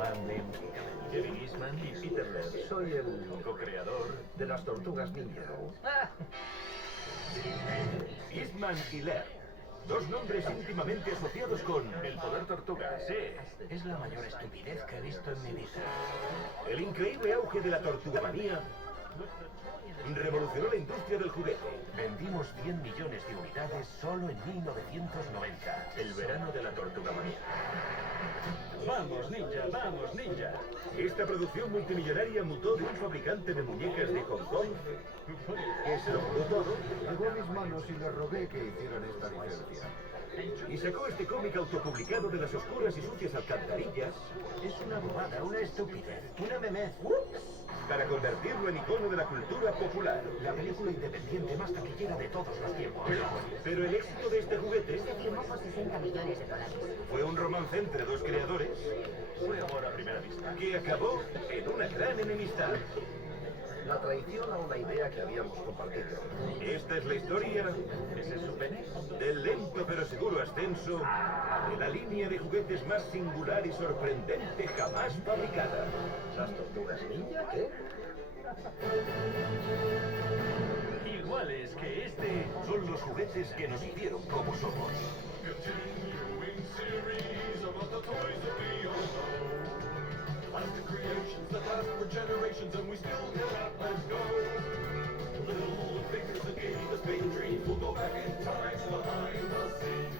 Eastman, Kevin Eastman y Peter Laird. Soy el co-creador de las Tortugas Ninja. Eastman y Laird. Dos nombres íntimamente asociados con el poder tortuga. Sí, es la mayor estupidez que he visto en mi vida. El increíble auge de la tortugamanía revolucionó la industria del juguete. Vendimos 100 millones de unidades solo en 1990, el verano de la tortugamanía. ¡Vamos, ninja! ¡Vamos, ninja! Esta producción multimillonaria mutó de un fabricante de muñecas de Hong Kong, que se lo jugó todo, llegó a mis manos y le rogué que hicieran esta licencia. y sacó este cómic autopublicado de las oscuras y sucias alcantarillas Es una bobada, una estupidez, una memez. para convertirlo en icono de la cultura popular. La película independiente más taquillera de todos los tiempos. Pero el éxito de este juguete Se firmó por 60 millones de dólares. fue un romance entre dos creadores Fue amor a primera vista. que acabó en una gran enemistad. La traición a una idea que habíamos compartido. Esta es la historia ¿Ese es su pene? del lento pero seguro ascenso de la línea de juguetes más singular y sorprendente jamás fabricada. ¿Las tortugas ninja? ¿Qué? Iguales que este. Son los juguetes que nos hicieron como somos. Continuing series about the toys that we all know. Plastic creations that last for generations and we still cannot let go. Little figures that gave us big dreams will go back in time behind the scenes.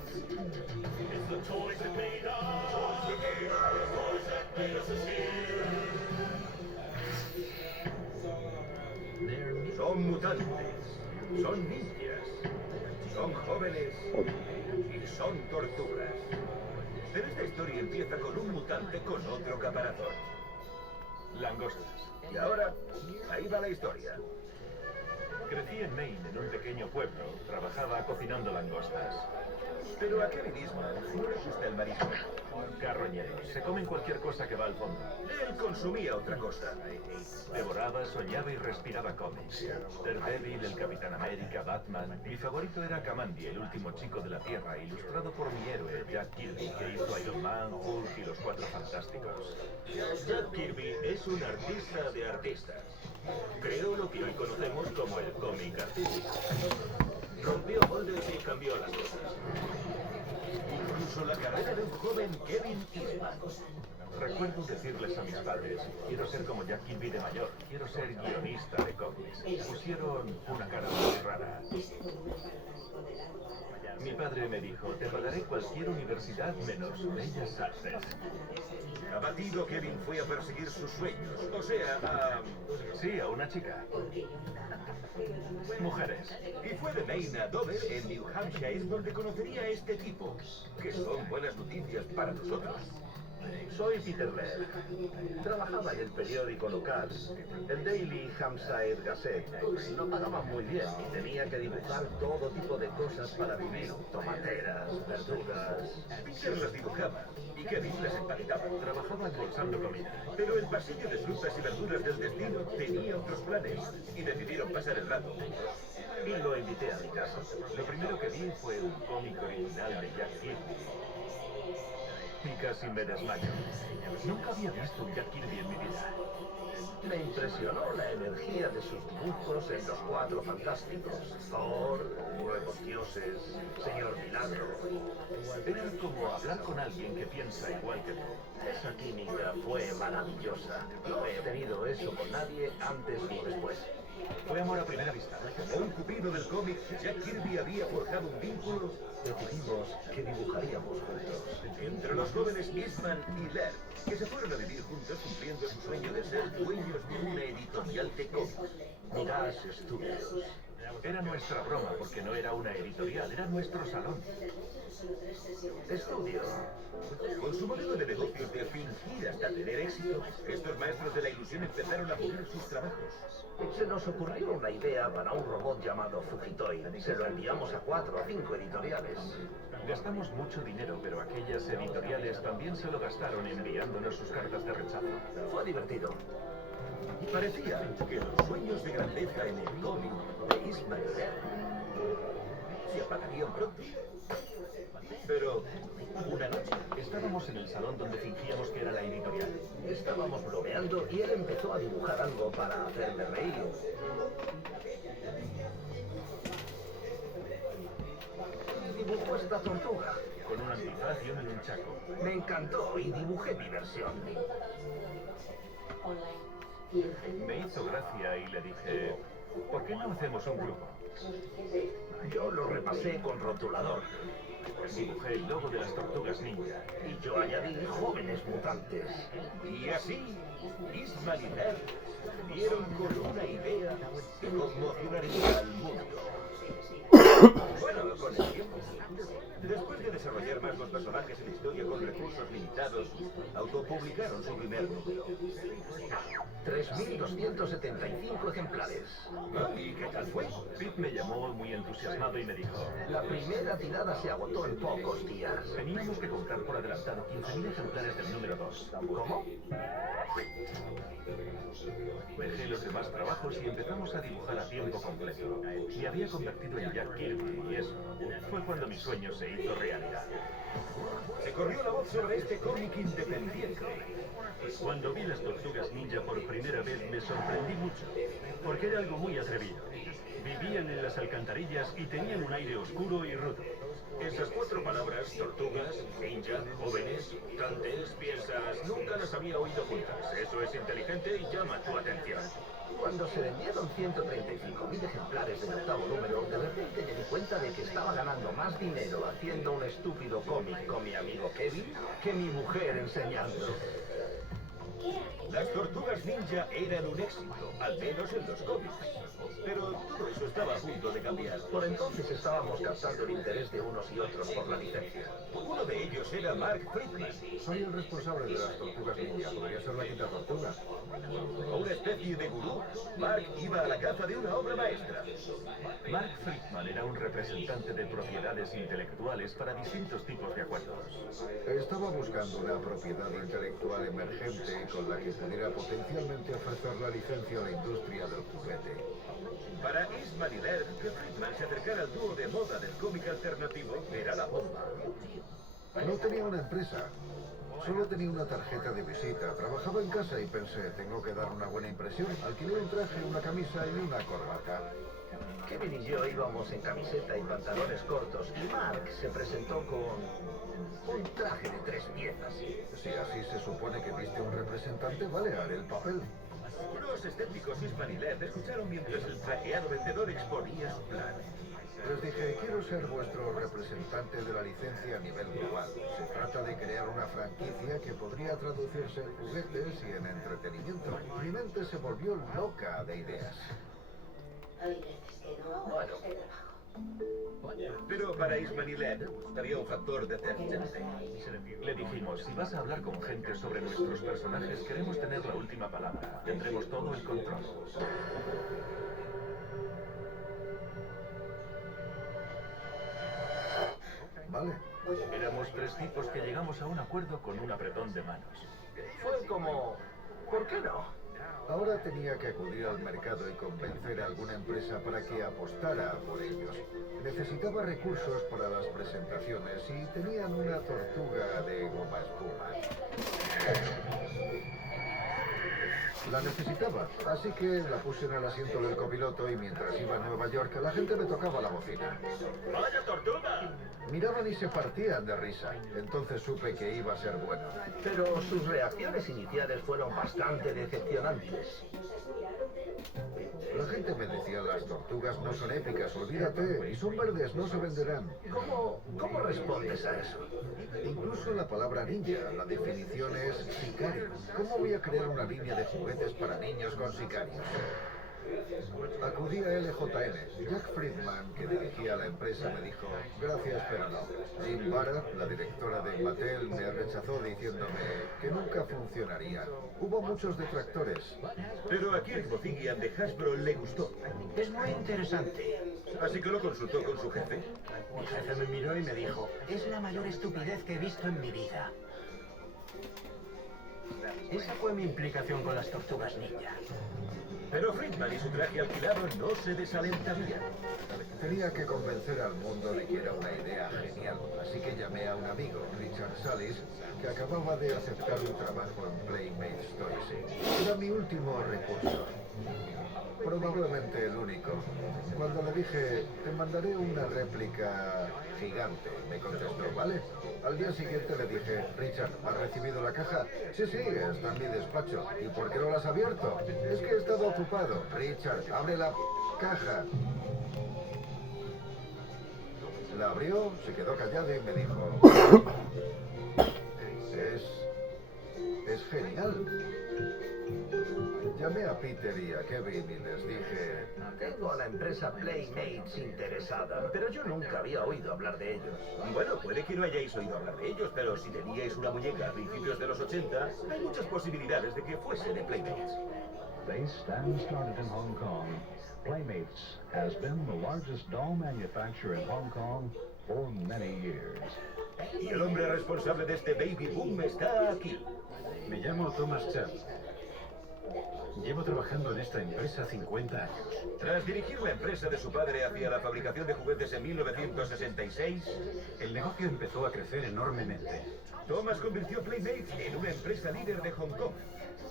It's the toys that made us. Toys that made us here. Son mutantes, son ninjas, son jóvenes y son tortugas. Pero esta historia empieza con un mutante con otro caparazón. Langostas. Y ahora, ahí va la historia. Crecí en Maine, en un pequeño pueblo. Trabajaba cocinando langostas. Pero a Kevin Eastman no le gusta el marisco. Carroñeros. Se comen cualquier cosa que va al fondo. Él consumía otra cosa. Devoraba, soñaba y respiraba cómics. Daredevil, el Capitán América, Batman. Mi favorito era Kamandi, el último chico de la Tierra, ilustrado por mi héroe, Jack Kirby, que hizo Iron Man, Hulk y los Cuatro Fantásticos. Jack Kirby es un artista de artistas. Creó lo que hoy conocemos como el cómic artístico. Rompió moldes y cambió las cosas. Incluso la carrera de un joven Kevin Eastman. Recuerdo decirles a mis padres, quiero ser como Jack Kirby de mayor, quiero ser guionista de cómics. Pusieron una cara muy rara. Mi padre me dijo, te pagaré cualquier universidad menos Bellas Artes. Abatido, Kevin fue a perseguir sus sueños. O sea, Sí, a una chica. Mujeres. y fue de Maine a Dover, en New Hampshire, donde conocería a este tipo, que son buenas noticias para nosotros. Soy Peter Laird. Trabajaba en el periódico local, el Daily Hampshire Gazette. No pagaban muy bien y tenía que dibujar todo tipo de cosas para vivir. Tomateras, verduras. Peter las dibujaba y Kevin las empaquetaba. Trabajaba embolsando comida. Pero el pasillo de frutas y verduras del destino tenía otros planes y decidieron pasar el rato. Y lo invité a mi casa. Lo primero que vi fue un cómic original de Jack Kirby. Y casi me desmayo. Nunca había visto un Jack Kirby en mi vida. Me impresionó la energía de sus dibujos en los Cuatro Fantásticos. Thor, Nuevos Dioses, Señor Milagro. Era como hablar con alguien que piensa igual que tú. Esa química fue maravillosa. No he tenido eso con nadie antes o después. Fue amor a primera vista. Como un cupido del cómic, Jack Kirby había forjado un vínculo Decidimos que dibujaríamos juntos. entre los jóvenes Eastman y Laird, que se fueron a vivir juntos cumpliendo su sueño de ser dueños de una editorial de cómics. Mirage Studios. Era nuestra broma porque no era una editorial, era nuestro salón. Estudio. Con su modelo de negocios de fingir hasta tener éxito, estos maestros de la ilusión empezaron a pulir sus trabajos. Se nos ocurrió una idea para un robot llamado Fugitoy. Se lo enviamos a 4 o 5 editoriales. Gastamos mucho dinero, pero aquellas editoriales también se lo gastaron enviándonos sus cartas de rechazo. Fue divertido. Y parecía que los sueños de grandeza en el cómic de Eastman y Laird se apagarían pronto. Pero una noche Estábamos en el salón donde fingíamos que era la editorial. Estábamos bromeando y él empezó a dibujar algo para hacerme reír. Dibujó esta tortuga. Con un antifaz y un nunchaku. Me encantó y dibujé mi versión. Me hizo gracia y le dije, ¿por qué no hacemos un grupo? Yo lo repasé con rotulador. Dibujé el logo de las tortugas ninja. Y yo añadí jóvenes mutantes. Y así, Eastman y Laird dieron con una idea que conmocionaría al mundo. Bueno, con el tiempo, después de desarrollar más los personajes en la historia con recursos limitados, autopublicaron su primer número. 3.275 ejemplares. ¿Y qué tal fue? Pete me llamó muy entusiasmado y me dijo, La primera tirada se agotó en pocos días. teníamos que comprar por adelantado 15.000 ejemplares del número 2. ¿Cómo? Dejé los demás trabajos y empezamos a dibujar a tiempo completo. Me había convertido en Jack Kirby y eso fue cuando mi sueño se hizo realidad. Se corrió la voz sobre este cómic independiente. Cuando vi las tortugas ninja por primera vez me sorprendí mucho, porque era algo muy atrevido. Vivían en las alcantarillas y tenían un aire oscuro y rudo. Esas 4 palabras, tortugas, ninja, jóvenes, mutantes, piensas, nunca las había oído juntas. Eso es inteligente y llama tu atención. Cuando se vendieron 135.000 ejemplares del octavo número, de repente me di cuenta de que estaba ganando más dinero haciendo un estúpido cómic con mi amigo Kevin que mi mujer enseñando. Las tortugas ninja eran un éxito, al menos en los cómics. Pero todo eso estaba a punto de cambiar. Por entonces estábamos captando el interés de unos y otros por la licencia. Uno de ellos era Mark Friedman, Soy el responsable de las tortugas ninja. Podría ser la quinta tortuga. o una especie de gurú. Mark iba a la caza de una obra maestra. Mark Friedman era un representante de propiedades intelectuales para distintos tipos de acuerdos. Estaba buscando una propiedad intelectual emergente con la que pudiera potencialmente ofrecer la licencia a la industria del juguete. Para Eastman y Laird, que Friedman se acercara al dúo de moda del cómic alternativo era la bomba. No tenía una empresa. Solo tenía una tarjeta de visita. Trabajaba en casa y pensé, tengo que dar una buena impresión. Alquilé un traje, una camisa y una corbata. Kevin y yo íbamos en camiseta y pantalones cortos y Mark se presentó con un traje de 3 piezas. Si así se supone que viste un representante, vale, haré el papel. Unos escépticos Eastman y Laird escucharon mientras el trajeado vendedor exponía su plan. Les dije, quiero ser vuestro representante de la licencia a nivel global. Se trata de crear una franquicia que podría traducirse en juguetes y en entretenimiento. Mi mente se volvió loca de ideas. Pero para Eastman y Laird había un factor determinante. Le dijimos, si vas a hablar con gente sobre nuestros personajes, queremos tener la última palabra. Tendremos todo el control. Vale. Éramos 3 tipos que llegamos a un acuerdo con un apretón de manos. Fue como, ¿por qué no? Ahora tenía que acudir al mercado y convencer a alguna empresa para que apostara por ellos. Necesitaba recursos para las presentaciones y tenían una tortuga de goma espuma. La necesitaba, así que la puse en el asiento del copiloto y mientras iba a Nueva York la gente me tocaba la bocina. ¡Vaya tortuga! Miraban y se partían de risa. Entonces supe que iba a ser bueno. Pero sus reacciones iniciales fueron bastante decepcionantes. La gente me decía, las tortugas no son épicas, olvídate, y son verdes, no se venderán. ¿Cómo respondes a eso? Incluso la palabra ninja, la definición es sicario. ¿Cómo voy a crear una línea de juguetes para niños con sicarios? Acudí a LJN. Jack Friedman, que dirigía la empresa, me dijo, gracias, pero no. Jim Barra, la directora de Mattel, me rechazó diciéndome que nunca funcionaría. Hubo muchos detractores. Pero a Kirk Bozigian de Hasbro le gustó. Es muy interesante. Así que lo consultó con su jefe. Mi jefe me miró y me dijo, es la mayor estupidez que he visto en mi vida. Esa fue mi implicación con las tortugas ninja. Pero Friedman y su traje alquilado no se desalentarían. Tenía que convencer al mundo de que era una idea genial, así que llamé a un amigo, Richard Salis, que acababa de aceptar un trabajo en Playmates Toys. Era mi último recurso. Probablemente el único. Cuando le dije, te mandaré una réplica gigante, me contestó, ¿vale? Al día siguiente le dije, Richard, ¿has recibido la caja? Sí, sí, está en mi despacho. ¿Y por qué no la has abierto? Es que he estado ocupado. Richard, abre la caja. La abrió, se quedó callado y me dijo, es genial. Llamé a Peter y a Kevin y les dije, Tengo a la empresa Playmates interesada, pero yo nunca había oído hablar de ellos. Bueno, puede que no hayáis oído hablar de ellos, pero si teníais una muñeca a principios de los 80, hay muchas posibilidades de que fuese de Playmates. Based and started in Hong Kong, Playmates has been the largest doll manufacturer in Hong Kong for many years. Y el hombre responsable de este baby boom está aquí. Me llamo Thomas Chan. Llevo trabajando en esta empresa 50 años. Tras dirigir la empresa de su padre hacia la fabricación de juguetes en 1966, El negocio empezó a crecer enormemente. Thomas convirtió Playmates en una empresa líder de Hong Kong.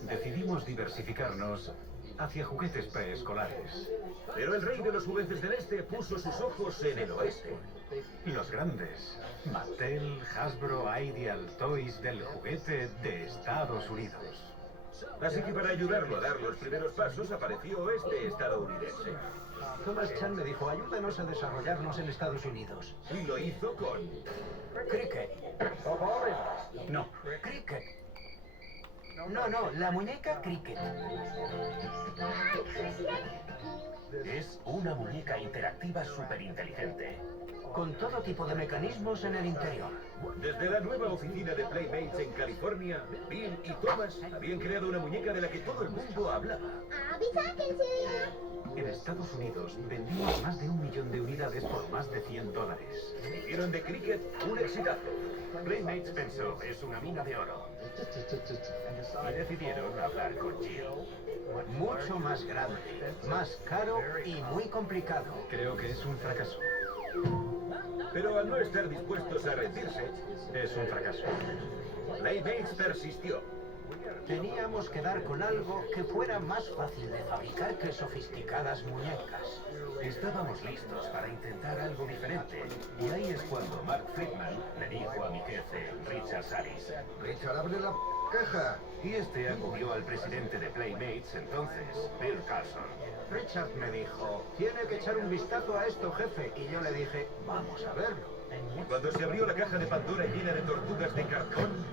Decidimos diversificarnos hacia juguetes preescolares. Pero el rey de los juguetes del este puso sus ojos en el oeste. Los grandes. Mattel, Hasbro, Ideal Toys del juguete de Estados Unidos. Así que para ayudarlo a dar los primeros pasos apareció este estadounidense. Thomas Chan me dijo, ayúdanos a desarrollarnos en Estados Unidos. Y lo hizo con... Cricket. No. Cricket. No, la muñeca Cricket. Es una muñeca interactiva súper inteligente. Con todo tipo de mecanismos en el interior. Desde la nueva oficina de Playmates en California, Bill y Thomas habían creado una muñeca de la que todo el mundo hablaba. En Estados Unidos vendimos más de 1 millón de unidades por más de $100. Hicieron de Cricket un exitazo. Playmates pensó, es una mina de oro. Y decidieron hablar con Jill. Mucho más grande, más caro y muy complicado. Creo que es un fracaso. Pero al no estar dispuestos a rendirse, Es un fracaso. Playmates persistió. Teníamos que dar con algo que fuera más fácil de fabricar que sofisticadas muñecas. Estábamos listos para intentar algo diferente. Y ahí es cuando Mark Friedman le dijo a mi jefe, Richard Salis. Richard, abre la caja. Y este acudió al presidente de Playmates entonces, Bill Carlson. Richard me dijo, tiene que echar un vistazo a esto, jefe. Y yo le dije, vamos a verlo. Y cuando se abrió la caja de Pandora llena de tortugas de cartón,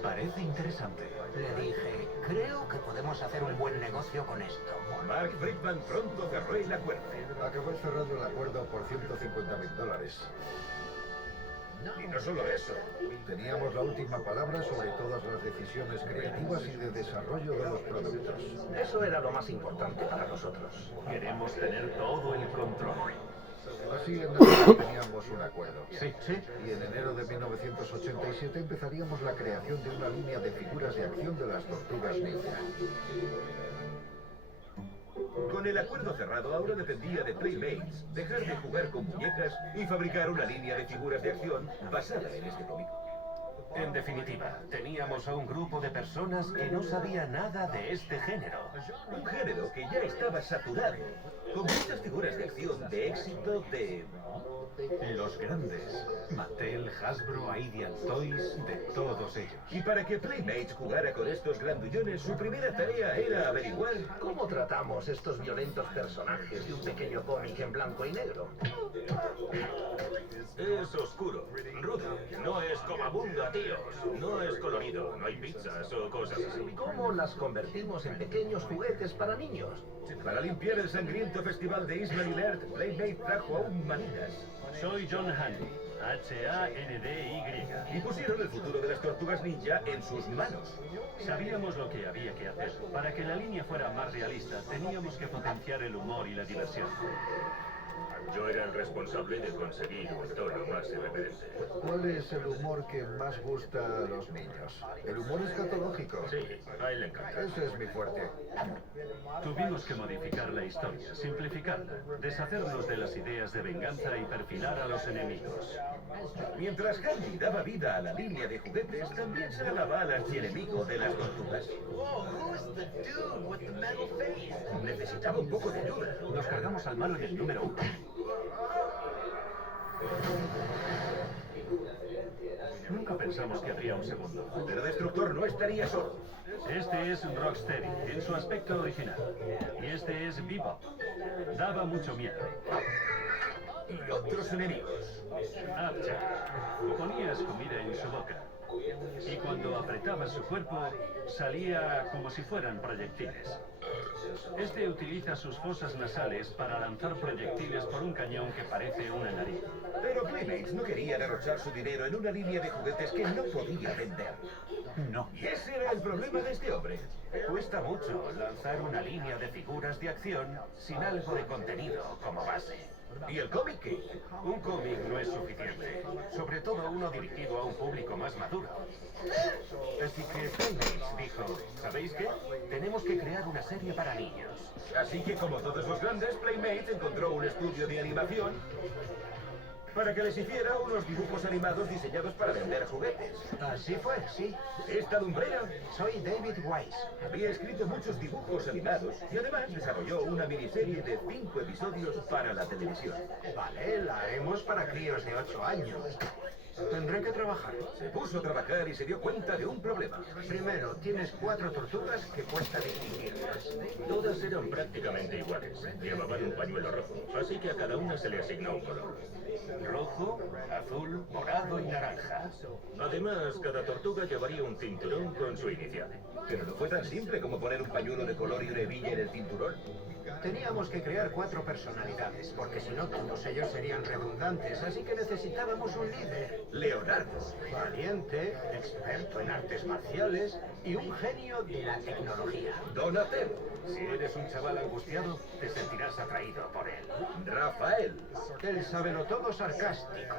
Parece interesante. Le dije, creo que podemos hacer un buen negocio con esto. Mark Friedman pronto cerró el acuerdo. Acabé cerrando el acuerdo por $150.000. Y no solo eso, Teníamos la última palabra sobre todas las decisiones creativas y de desarrollo de los productos. Eso era lo más importante para nosotros. Queremos tener todo el control. Así en Navidad teníamos un acuerdo. Sí. Y en enero de 1987 empezaríamos la creación de una línea de figuras de acción de las tortugas ninja. con el acuerdo cerrado ahora dependía de Playmates dejar de jugar con muñecas y fabricar una línea de figuras de acción basada en este cómic. En definitiva, teníamos a un grupo de personas que no sabía nada de este género. Un género que ya estaba saturado, con muchas figuras de acción de éxito de... Los grandes. Mattel, Hasbro, Ideal Toys, de todos ellos. Y para que Playmates jugara con estos grandullones, su primera tarea era averiguar... ¿Cómo tratamos estos violentos personajes de un pequeño cómic en blanco y negro? Es oscuro, rudo, no es como abunda, tíos. No es colorido, no hay pizzas o cosas así. ¿Cómo las convertimos en pequeños juguetes para niños? Para limpiar el sangriento festival de Ismail Earth, Playmate trajo aún manitas. Soy John Handy, Handy. Y pusieron el futuro de las tortugas ninja en sus manos. Sabíamos lo que había que hacer. Para que la línea fuera más realista, teníamos que potenciar el humor y la diversión. Yo era el responsable de conseguir un tono más irreverente. ¿Cuál es el humor que más gusta a los niños? ¿El humor escatológico? Sí, a él le encanta. Ese es mi fuerte. Tuvimos que modificar la historia, simplificarla, deshacernos de las ideas de venganza y perfilar a los enemigos. Mientras Handy daba vida a la línea de juguetes, también se la daba al archienemigo de las tortugas. Necesitaba un poco de ayuda. Nos cargamos al malo en el número 1. Nunca pensamos que habría un segundo. Pero Destructor no estaría solo. Este es Rocksteady, en su aspecto original. Y este es Bebop. Daba mucho miedo. Y otros enemigos. Archer. Ponías comida en su boca. Y cuando apretaba su cuerpo, salía como si fueran proyectiles. Este utiliza sus fosas nasales para lanzar proyectiles por un cañón que parece una nariz. Pero Playmates no quería derrochar su dinero en una línea de juguetes que no podía vender. No. Y ese era el problema de este hombre. Cuesta mucho lanzar una línea de figuras de acción sin algo de contenido como base. ¿Y el cómic qué? Un cómic no es suficiente, sobre todo uno dirigido a un público más maduro. Así que Playmates dijo, ¿sabéis qué? Tenemos que crear una serie para niños. Así que como todos los grandes, Playmates encontró un estudio de animación para que les hiciera unos dibujos animados diseñados para vender juguetes. Así fue, sí. Esta lumbrera Soy David Wise. había escrito muchos dibujos animados y además desarrolló una miniserie de 5 episodios para la televisión. Vale, la haremos para críos de 8 años. Tendré que trabajar. Se puso a trabajar y se dio cuenta de un problema. Primero, tienes 4 tortugas que cuesta distinguirlas. Todas eran prácticamente iguales. Llevaban un pañuelo rojo, así que a cada una se le asignó un color. Rojo, azul, morado y naranja. Además, cada tortuga llevaría un cinturón con su inicial. Pero no fue tan simple como poner un pañuelo de color y una hebilla en el cinturón. Teníamos que crear 4 personalidades, porque si no todos ellos serían redundantes, así que necesitábamos un líder. Leonardo. Valiente, experto en artes marciales y un genio de la tecnología. Donatello. Si eres un chaval angustiado, te sentirás atraído por él. Rafael. El sabelotodo sarcástico.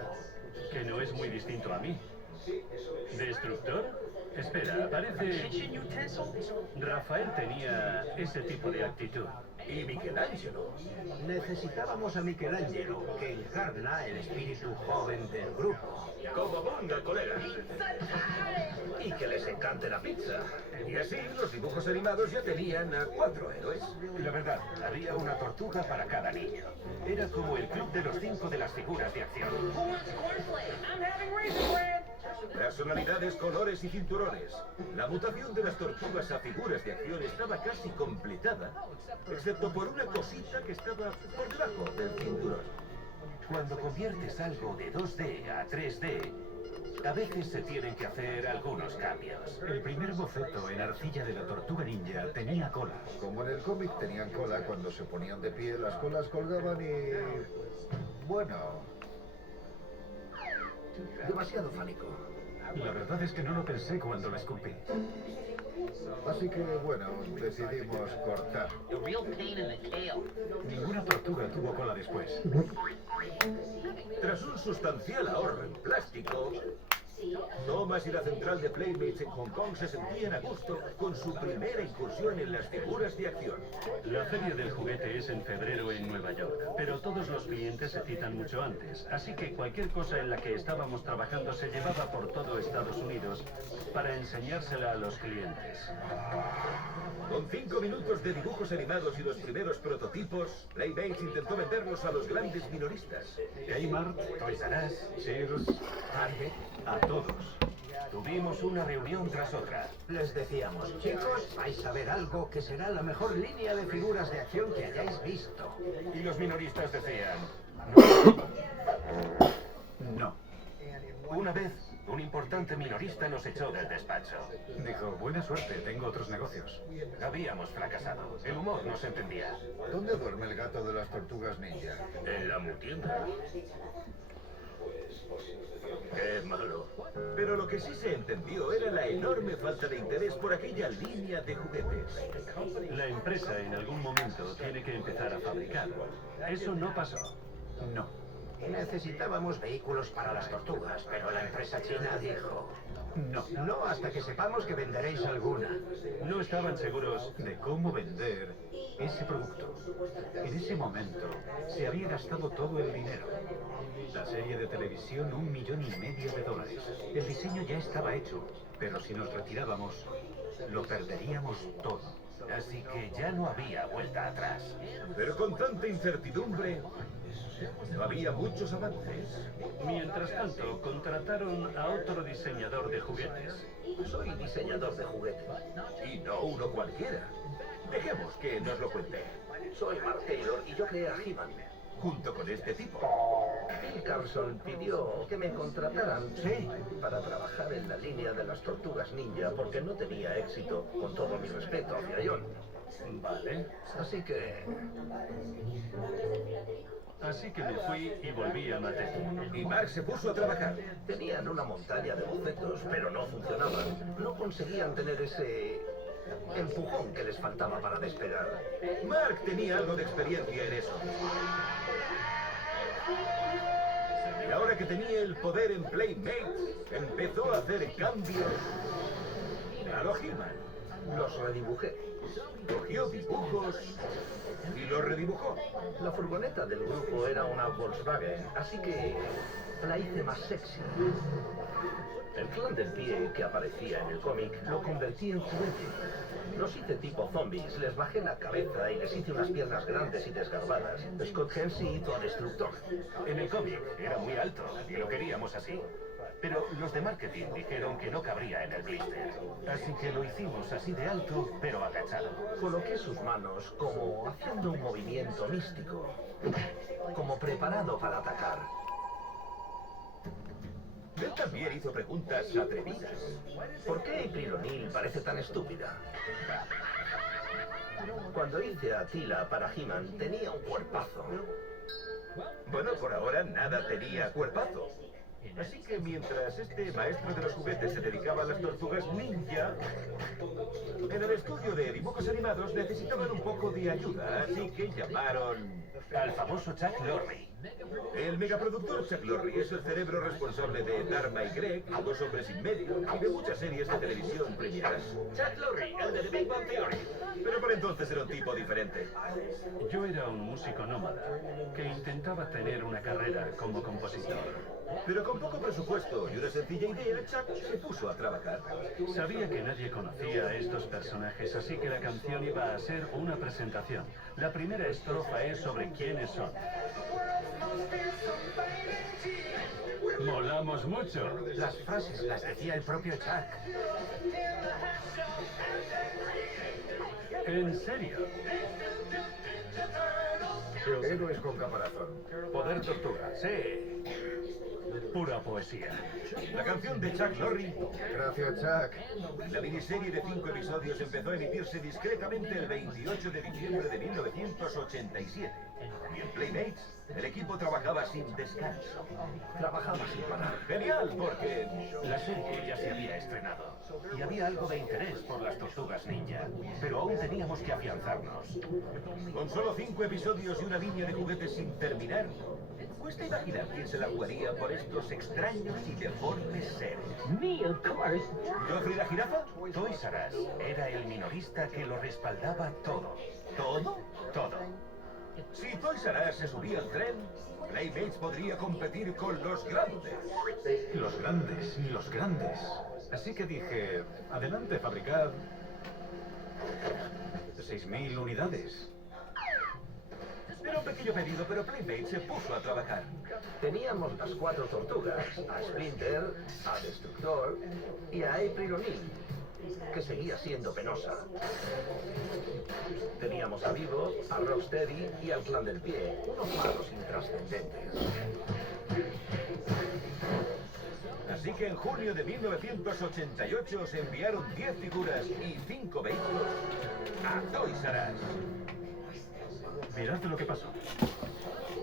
Que no es muy distinto a mí. ¿Destructor? Espera, parece... Rafael tenía ese tipo de actitud. Y Michelangelo. Necesitábamos a Michelangelo, que encarna el espíritu joven del grupo. Como bonga, colega. Y que les encante la pizza. Y así los dibujos animados ya tenían a 4 héroes. La verdad, había una tortuga para cada niño. Era como el club de los 5 de las figuras de acción. Personalidades, colores y cinturones. La mutación de las tortugas a figuras de acción estaba casi completada, excepto por una cosita que estaba por debajo del cinturón. Cuando conviertes algo de 2D a 3D, a veces se tienen que hacer algunos cambios. El primer boceto en arcilla de la tortuga ninja tenía cola. Como en el cómic tenían cola, cuando se ponían de pie las colas colgaban y... bueno... demasiado fánico. La verdad es que no lo pensé cuando lo escupí. Así que, bueno, decidimos cortar. Ninguna tortuga tuvo cola después. Tras un sustancial ahorro en plástico, Thomas y la central de Playmates en Hong Kong se sentían a gusto con su primera incursión en las figuras de acción. La feria del juguete es en febrero en Nueva York, pero todos los clientes se citan mucho antes, así que cualquier cosa en la que estábamos trabajando se llevaba por todo Estados Unidos para enseñársela a los clientes. Con 5 minutos de dibujos animados y los primeros prototipos, Playmates intentó venderlos a los grandes minoristas. Kmart, Toys R Us, Sears, Target. a todos. Tuvimos una reunión tras otra. Les decíamos, chicos, vais a ver algo que será la mejor línea de figuras de acción que hayáis visto. Y los minoristas decían, No. una vez, un importante minorista nos echó del despacho. Dijo, buena suerte, tengo otros negocios. Habíamos fracasado. El humor no se entendía. ¿Dónde duerme el gato de las tortugas ninja? En la mutienda. Qué malo. Pero lo que sí se entendió era la enorme falta de interés por aquella línea de juguetes. La empresa en algún momento tiene que empezar a fabricar. Eso no pasó. No. Necesitábamos vehículos para las tortugas, pero la empresa china dijo... No. No hasta que sepamos que venderéis alguna. No estaban seguros. De cómo vender ese producto. En ese momento se había gastado todo el dinero. La serie de televisión, $1,5 millones. El diseño ya estaba hecho, pero si nos retirábamos, lo perderíamos todo. Así que ya no había vuelta atrás. Pero con tanta incertidumbre, no había muchos avances. Mientras tanto, contrataron a otro diseñador de juguetes. Soy diseñador de juguetes. Y no uno cualquiera. Dejemos que nos lo cuente. Soy Mark Taylor y yo creé a He-Man. Junto con este tipo. Bill Carlson pidió que me contrataran para trabajar en la línea de las tortugas ninja porque no tenía éxito, con todo mi respeto hacia John. Vale. Así que... Así que me fui y volví a Mattel. Y Mark se puso a trabajar. Tenían una montaña de bocetos, pero no funcionaban. No conseguían tener ese empujón que les faltaba para despegar. Mark tenía algo de experiencia en eso. Y ahora que tenía el poder en Playmates, empezó a hacer cambios a los He-Man. Los redibujé. Cogió dibujos y los redibujó. La furgoneta del grupo era una Volkswagen, así que la hice más sexy. El clan del pie que aparecía en el cómic lo convertí en juguete. Los hice tipo zombies, les bajé la cabeza y les hice unas piernas grandes y desgarbadas. Scott Hensey hizo a Destructor. En el cómic era muy alto y lo queríamos así. Pero los de marketing dijeron que no cabría en el blister. Así que lo hicimos así de alto, pero agachado. Coloqué sus manos como haciendo un movimiento místico, como preparado para atacar. Él también hizo preguntas atrevidas. ¿Por qué April O'Neil parece tan estúpida? Cuando hice a Tila para He-Man, tenía un cuerpazo. Bueno, por ahora nada tenía cuerpazo. Así que mientras este maestro de los juguetes se dedicaba a las tortugas ninja, en el estudio de dibujos animados necesitaban un poco de ayuda, así que llamaron al famoso Chuck Lorre. El megaproductor Chuck Lorre es el cerebro responsable de Dharma y Greg, Dos Hombres y Medio, y de muchas series de televisión premiadas. Chuck Lorre, el de The Big Bang Theory. Pero por entonces era un tipo diferente. Yo era un músico nómada que intentaba tener una carrera como compositor. Pero con poco presupuesto y una sencilla idea, Chuck se puso a trabajar. Sabía que nadie conocía a estos personajes, así que la canción iba a ser una presentación. La primera estrofa es sobre quiénes son. Molamos mucho. Las frases las decía el propio Chuck. ¿En serio? Héroes con caparazón. Poder tortuga. Sí. Pura poesía. La canción de Chuck Lorre. Gracias, Chuck. La miniserie de 5 episodios empezó a emitirse discretamente el 28 de diciembre de 1987. Y en Playmates, el equipo trabajaba sin descanso. Trabajaba sin parar. Genial, porque la serie ya se había estrenado. Y había algo de interés por las tortugas ninja. Pero aún teníamos que afianzarnos. Con solo 5 episodios y una línea de juguetes sin terminar, cuesta imaginar quién se la jugaría por estos extraños y deformes seres. Me, of course. ¿Geoffrey la jirafa? Toys R Us era el minorista que lo respaldaba todo. ¿Todo? Todo. Si Toys R Us se subía al tren, Playmates podría competir con los grandes. Los grandes, los grandes. Así que dije, adelante, fabricad 6.000 unidades. Era un pequeño pedido, pero Playmates se puso a trabajar. Teníamos las 4 tortugas, a Splinter, a Destructor y a April O'Neil, que seguía siendo penosa. Teníamos a Vivo, a Rocksteady y al Clan del Pie, unos malos intrascendentes. Así que en junio de 1988 se enviaron 10 figuras y 5 vehículos a Toys R Us. Mirad lo que pasó.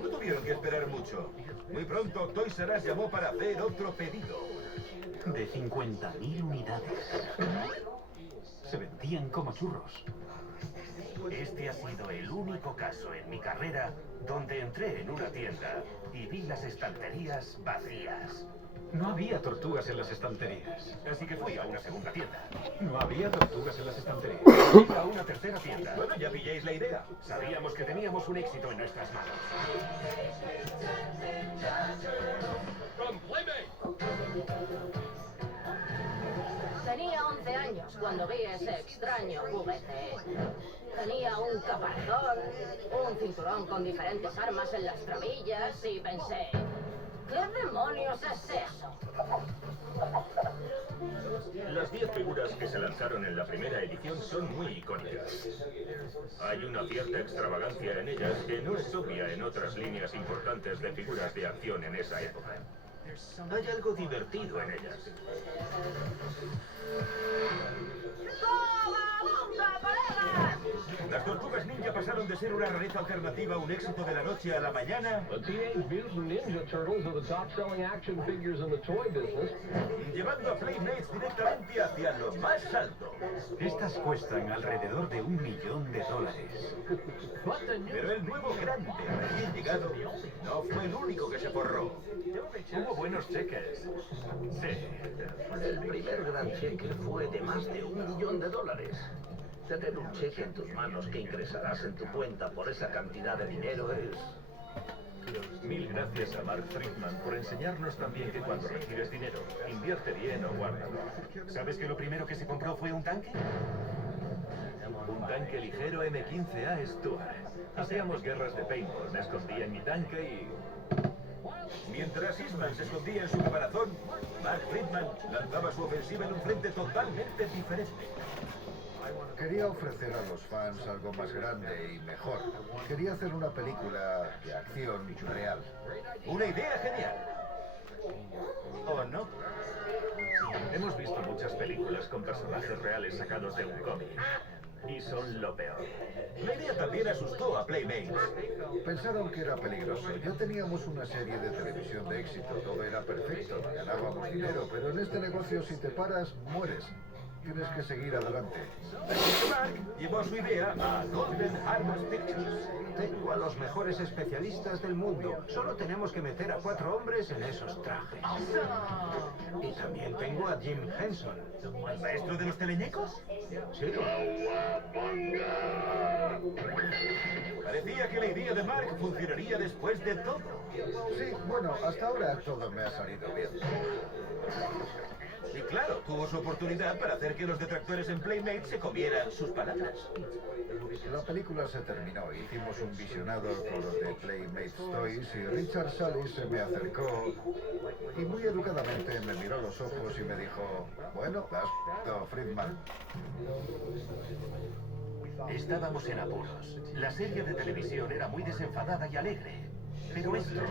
No tuvieron que esperar mucho. Muy pronto Toys R Us llamó para hacer otro pedido. De 50.000 unidades. Se vendían como churros. Este ha sido el único caso en mi carrera donde entré en una tienda y vi las estanterías vacías. No había tortugas en las estanterías. Así que fui a una segunda tienda. No había tortugas en las estanterías. Fui a una tercera tienda. Bueno, ya pilláis la idea. Sabíamos que teníamos un éxito en nuestras manos. Tenía 11 años cuando vi ese extraño juguete. Tenía un caparazón, un cinturón con diferentes armas en las trabillas y pensé, ¿qué demonios es eso? Las 10 figuras que se lanzaron en la primera edición son muy icónicas. Hay una cierta extravagancia en ellas que no es obvia en otras líneas importantes de figuras de acción en esa época. Hay algo divertido en ellas. Las tortugas ninja pasaron de ser una rareza alternativa a un éxito de la noche a la mañana, llevando a Playmates directamente hacia lo más alto. Estas cuestan alrededor de $1 millón. Pero el nuevo grande recién llegado no fue el único que se forró. Hubo buenos cheques. Sí. El primer gran cheque fue de más de $1 millón. Tener un cheque en tus manos que ingresarás en tu cuenta por esa cantidad de dinero es... Mil gracias a Mark Friedman por enseñarnos también que cuando recibes dinero, invierte bien o guárdalo. ¿Sabes que lo primero que se compró fue un tanque? Un tanque ligero M15A Stuart. Hacíamos guerras de paintball, me escondía en mi tanque y... Mientras Eastman se escondía en su caparazón, Mark Friedman lanzaba su ofensiva en un frente totalmente diferente. Quería ofrecer a los fans algo más grande y mejor. Quería hacer una película de acción real. Una idea genial. ¿O no? Hemos visto muchas películas con personajes reales sacados de un cómic. Y son lo peor. La idea también asustó a Playmates. Pensaron que era peligroso. Ya teníamos una serie de televisión de éxito. Todo era perfecto. Ganábamos dinero. Pero en este negocio, si te paras, mueres. Tienes que seguir adelante. Mark llevó su idea a Golden Harvest Pictures. Tengo a los mejores especialistas del mundo. Solo tenemos que meter a 4 hombres en esos trajes. Y también tengo a Jim Henson. ¿El maestro de los teleñecos? Sí. Parecía que la idea de Mark funcionaría después de todo. Sí, bueno, hasta ahora todo me ha salido bien. Y claro, tuvo su oportunidad para hacer que los detractores en Playmates se comieran sus palabras. La película se terminó. Hicimos un visionado con los de Playmates Toys y Richard Sallis se me acercó y muy educadamente me miró a los ojos y me dijo, bueno, has f***ado, Friedman. Estábamos en apuros. La serie de televisión era muy desenfadada y alegre. Pero esto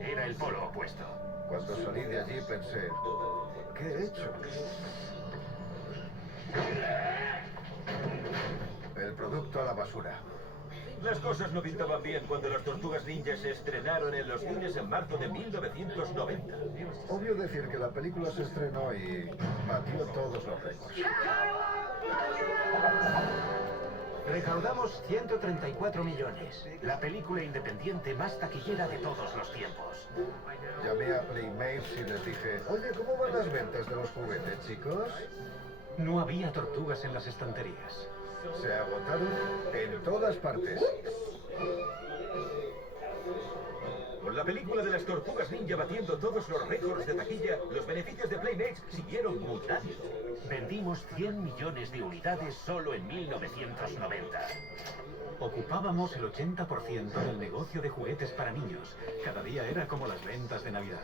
era el polo opuesto. Cuando salí de allí pensé, ¿qué he hecho? El producto a la basura. Las cosas no pintaban bien cuando las Tortugas Ninja se estrenaron en los cines en marzo de 1990. Obvio decir que la película se estrenó y batió todos los récords. Recaudamos 134 millones. La película independiente más taquillera de todos los tiempos. Llamé a Playmates y les dije, oye, ¿cómo van las ventas de los juguetes, chicos? No había tortugas en las estanterías. Se agotaron en todas partes. Con la película de las Tortugas Ninja batiendo todos los récords de taquilla, los beneficios de Playmates siguieron mutando. Vendimos 100 millones de unidades solo en 1990. Ocupábamos el 80% del negocio de juguetes para niños. Cada día era como las ventas de Navidad.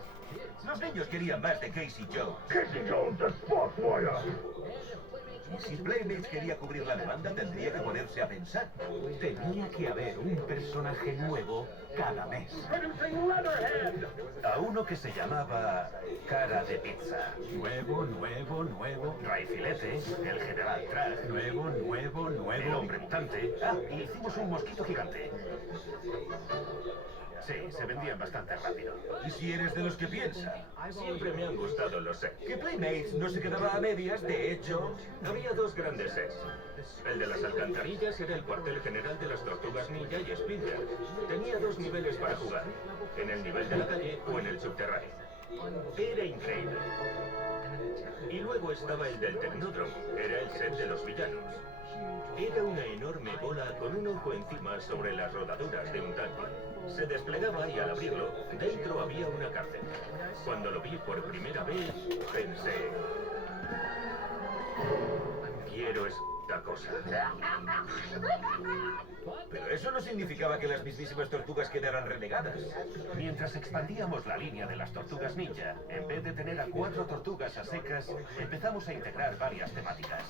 Los niños querían más de Casey Jones. Casey Jones, the Spotfire! Y si Playmates quería cubrir la demanda, tendría que ponerse a pensar. Tenía que haber un personaje nuevo cada mes. Producing Leatherhead! A uno que se llamaba Cara de Pizza. Nuevo, nuevo, nuevo. Ray Filete, el General Trash, Nuevo, nuevo, el nuevo. Hombre Mutante. Ah, y hicimos un mosquito gigante. Sí, se vendían bastante rápido. ¿Y si eres de los que piensa? Siempre me han gustado los sets. Que Playmates no se quedaba a medias, de hecho, había dos grandes sets. El de las alcantarillas era el cuartel general de las Tortugas Ninja y Splinter. Tenía dos niveles para jugar, en el nivel de la calle o en el subterráneo. Era increíble. Y luego estaba el del Technodrome, era el set de los villanos. Era una enorme bola con un ojo encima sobre las rodaduras de un tanque. Se desplegaba y al abrirlo, dentro había una cárcel. Cuando lo vi por primera vez, pensé... quiero esta cosa. Pero eso no significaba que las mismísimas tortugas quedaran renegadas. Mientras expandíamos la línea de las tortugas ninja, en vez de tener a 4 tortugas a secas, empezamos a integrar varias temáticas.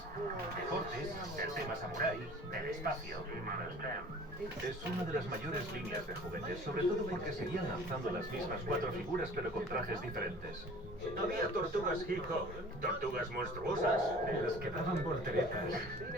Deportes, el tema samurái, del espacio. Es una de las mayores líneas de juguetes, sobre todo porque seguían lanzando las mismas 4 figuras pero con trajes diferentes. Había tortugas hip hop, tortugas monstruosas, Las que daban volteretas.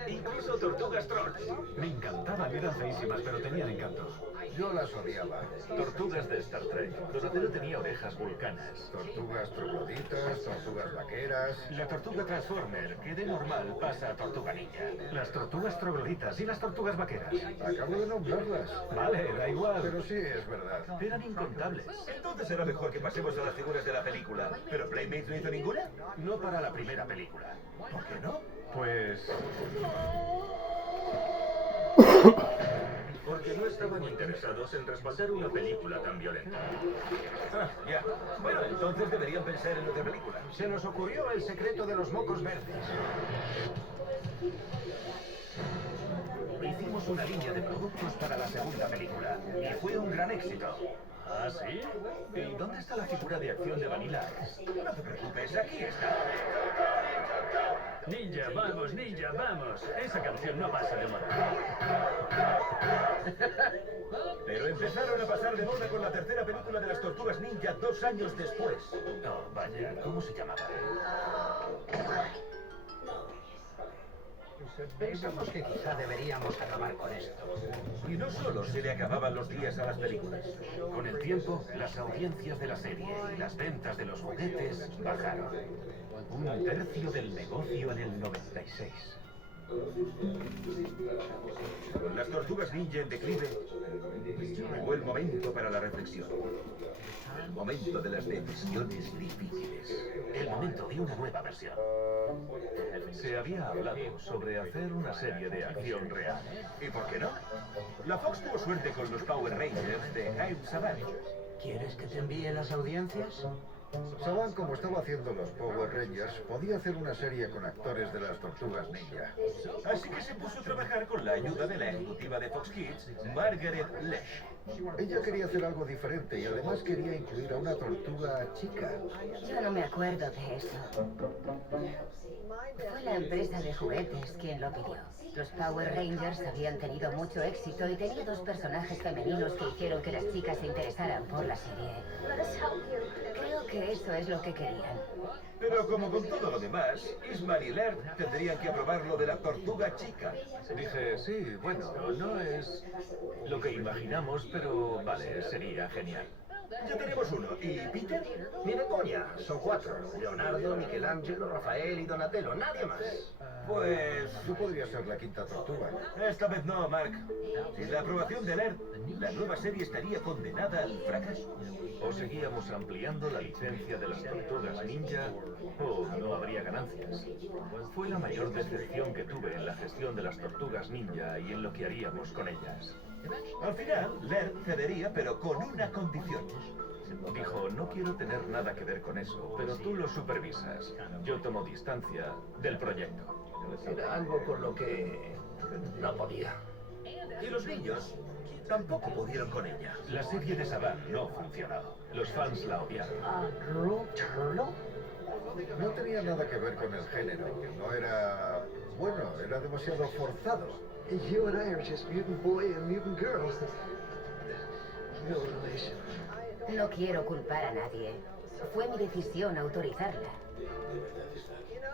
incluso tortugas trolls. Me encantaban, eran feísimas, pero tenían encanto. Yo las odiaba. Tortugas de Star Trek. Donatello tenía orejas vulcanas. Tortugas trogloditas, tortugas vaqueras. La tortuga Transformer, que de normal pasa a tortuga ninja. Las tortugas trogloditas y las tortugas vaqueras. Acabo de nombrarlas. Vale, da igual. Pero sí, es verdad. Eran incontables. Entonces será mejor que pasemos a las figuras de la película. ¿Pero Playmates no hizo ninguna? No para la primera película. ¿Por qué no? Pues... Porque no estaban interesados en respaldar una película tan violenta. Ah, ya. Bueno, entonces deberían pensar en otra película. Se nos ocurrió el secreto de los mocos verdes. Hicimos una línea de productos para la segunda película y fue un gran éxito. ¿Ah, sí? ¿Y dónde está la figura de acción de Vanilla Ice? No te preocupes, aquí está. Ninja, vamos. Esa canción no pasa de moda. Pero empezaron a pasar de moda con la tercera película de las Tortugas Ninja 2 años después. Oh, vaya, ¿cómo se llamaba? Pensamos que quizá deberíamos acabar con esto. Y no solo se le acababan los días a las películas. Con el tiempo, las audiencias de la serie y las ventas de los juguetes bajaron. Un tercio del negocio en el 96. Con las Tortugas Ninja en declive, llegó el momento para la reflexión. El momento de las decisiones difíciles. El momento de una nueva versión. Se había hablado sobre hacer una serie de acción real. ¿Y por qué no? La Fox tuvo suerte con los Power Rangers de Jaime Saban. ¿Quieres que te envíe las audiencias? Saban, como estaba haciendo los Power Rangers, podía hacer una serie con actores de las Tortugas Ninja. Así que se puso a trabajar con la ayuda de la ejecutiva de Fox Kids, Margaret Lesh. Ella quería hacer algo diferente y además quería incluir a una tortuga chica. Yo no me acuerdo de eso. Fue la empresa de juguetes quien lo pidió. Los Power Rangers habían tenido mucho éxito y tenía 2 personajes femeninos que hicieron que las chicas se interesaran por la serie. Creo que eso es lo que querían. Pero como con todo lo demás, Ismar y Laird tendrían que aprobar lo de la tortuga chica. Dije, sí, bueno, no es lo que imaginamos, pero vale, sería genial. Ya tenemos uno. ¿Y Peter? Ni de coña, son 4. Leonardo, Michelangelo, Rafael y Donatello, nadie más. Pues... Tú podrías ser la quinta tortuga. esta vez no, Mark. Sin la aprobación de Laird, la nueva serie estaría condenada al fracaso. O seguíamos ampliando la licencia de las Tortugas Ninja, o no habría ganancias. Fue la mayor decepción que tuve en la gestión de las Tortugas Ninja y en lo que haríamos con ellas. Al final, Laird cedería, pero con una condición. Dijo, no quiero tener nada que ver con eso, pero tú lo supervisas. Yo tomo distancia del proyecto. Era algo con lo que no podía. Y los niños tampoco pudieron con ella. La serie de Saban no funcionó. Los fans la odiaron. No tenía nada que ver con el género. No era... bueno, era demasiado forzado. You and I are just mutant boy and mutant girl. No relation. No quiero culpar a nadie. Fue mi decisión autorizarla.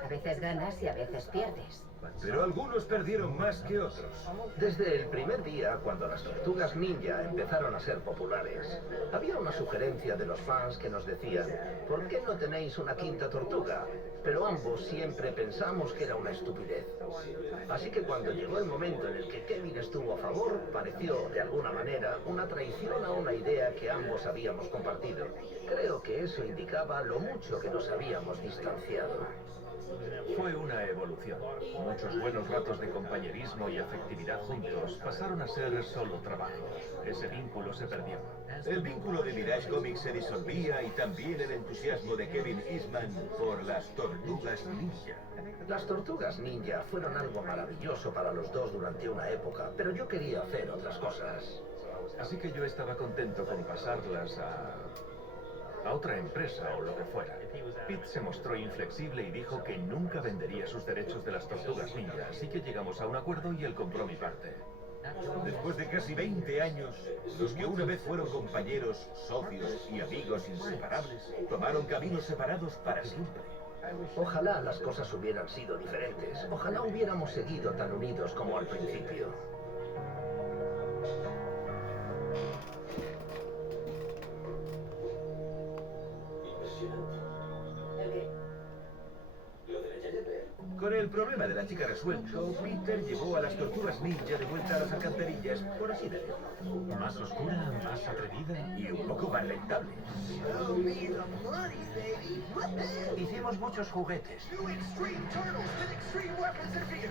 A veces ganas y a veces pierdes. Pero algunos perdieron más que otros. Desde el primer día, cuando las tortugas ninja empezaron a ser populares, había una sugerencia de los fans que nos decían, ¿por qué no tenéis una quinta tortuga? Pero ambos siempre pensamos que era una estupidez. Así que cuando llegó el momento en el que Kevin estuvo a favor, pareció, de alguna manera, una traición a una idea que ambos habíamos compartido. Creo que eso indicaba lo mucho que nos habíamos distanciado. Fue una evolución. Muchos buenos ratos de compañerismo y afectividad juntos pasaron a ser solo trabajo. Ese vínculo se perdió. El vínculo de Mirage Comics se disolvía y también el entusiasmo de Kevin Eastman por las tortugas ninja. Las tortugas ninja fueron algo maravilloso para los dos durante una época, pero yo quería hacer otras cosas. Así que yo estaba contento con pasarlas a otra empresa o lo que fuera. Pete se mostró inflexible y dijo que nunca vendería sus derechos de las tortugas ninja, así que llegamos a un acuerdo y él compró mi parte. Después de casi 20 años, los que una vez fueron compañeros, socios y amigos inseparables, tomaron caminos separados para siempre. Ojalá las cosas hubieran sido diferentes. Ojalá hubiéramos seguido tan unidos como al principio. Con el problema de la chica resuelto, Peter llevó a las tortugas ninja de vuelta a las alcantarillas, por así decirlo. Más oscura, más atrevida y un poco más rentable. Hicimos muchos juguetes.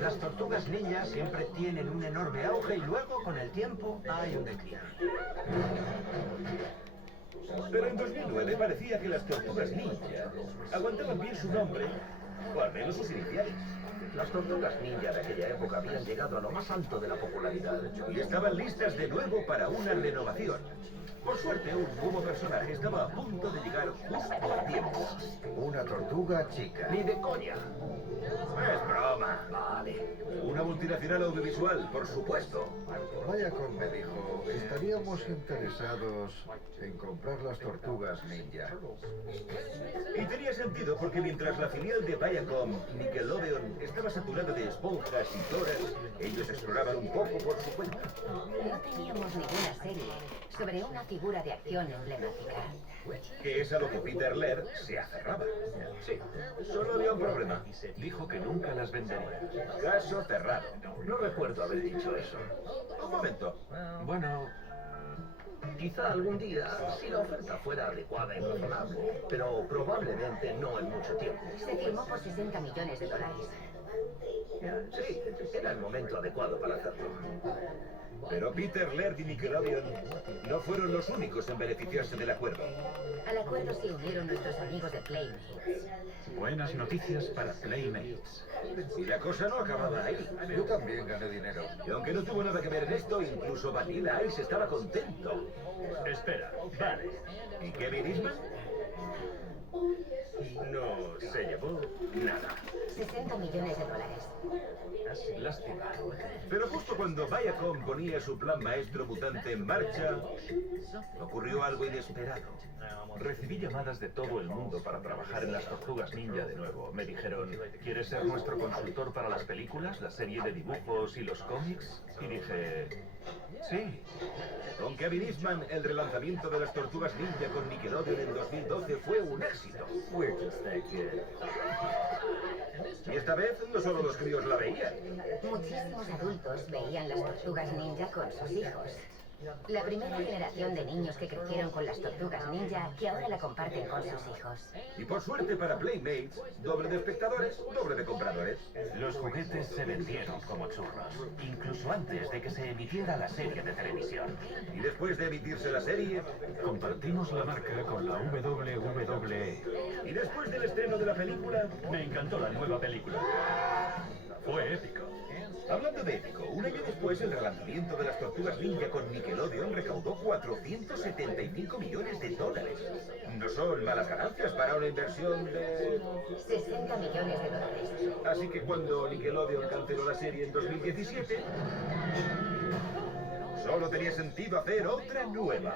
Las tortugas ninja siempre tienen un enorme auge y luego, con el tiempo, hay un declive. Pero en 2009 parecía que las tortugas ninja aguantaban bien su nombre, o al menos sus iniciales. Las tortugas ninja de aquella época habían llegado a lo más alto de la popularidad. Y estaban listas de nuevo para una renovación. Por suerte, un nuevo personaje estaba a punto de llegar justo a tiempo. Una tortuga chica. ¡Ni de coña! Es broma. Vale. Una multinacional audiovisual, por supuesto. Viacom me dijo, estaríamos interesados en comprar las tortugas ninja. Y tenía sentido porque mientras la filial de Viacom, Nickelodeon, estaba saturada de esponjas y toras, ellos exploraban un poco por su cuenta. No teníamos ninguna serie sobre una figura de acción emblemática. Que es a lo que Peter Laird se aferraba. Sí, solo había un problema. Dijo que nunca las vendería. Caso cerrado. No recuerdo haber dicho eso. Un momento. Bueno, quizá algún día, si la oferta fuera adecuada y razonable, pero probablemente no en mucho tiempo. Se firmó por $60 millones. Sí, era el momento adecuado para hacerlo. Pero Peter Laird y Nickelodeon no fueron los únicos en beneficiarse del acuerdo. Al acuerdo se unieron nuestros amigos de Playmates. Buenas noticias para Playmates. Y la cosa no acababa ahí. Yo también gané dinero. Y aunque no tuvo nada que ver en esto, incluso Vanilla Ice estaba contento. Espera, vale. ¿Y Kevin Eastman? No se llevó nada. $60 millones. lástima. Pero justo cuando Viacom ponía su plan maestro mutante en marcha, ocurrió algo inesperado. Recibí llamadas de todo el mundo para trabajar en las tortugas ninja de nuevo. Me dijeron, ¿quieres ser nuestro consultor para las películas, la serie de dibujos y los cómics? Y dije, sí. Con Kevin Eastman, el relanzamiento de las tortugas ninja con Nickelodeon en 2012 fue un éxito. Y esta vez no solo los críos la veían. Muchísimos adultos veían las tortugas ninja con sus hijos. La primera generación de niños que crecieron con las tortugas ninja que ahora la comparten con sus hijos. Y por suerte para Playmates, doble de espectadores, doble de compradores. Los juguetes se vendieron como churros, incluso antes de que se emitiera la serie de televisión. Y después de emitirse la serie, compartimos la marca con la WWE. Y después del estreno de la película, me encantó la nueva película. Fue épico. Hablando de épico, un año después el relanzamiento de las tortugas ninja con Nickelodeon recaudó $475 millones. No son malas ganancias para una inversión de... $60 millones. Así que cuando Nickelodeon canceló la serie en 2017, solo tenía sentido hacer otra nueva.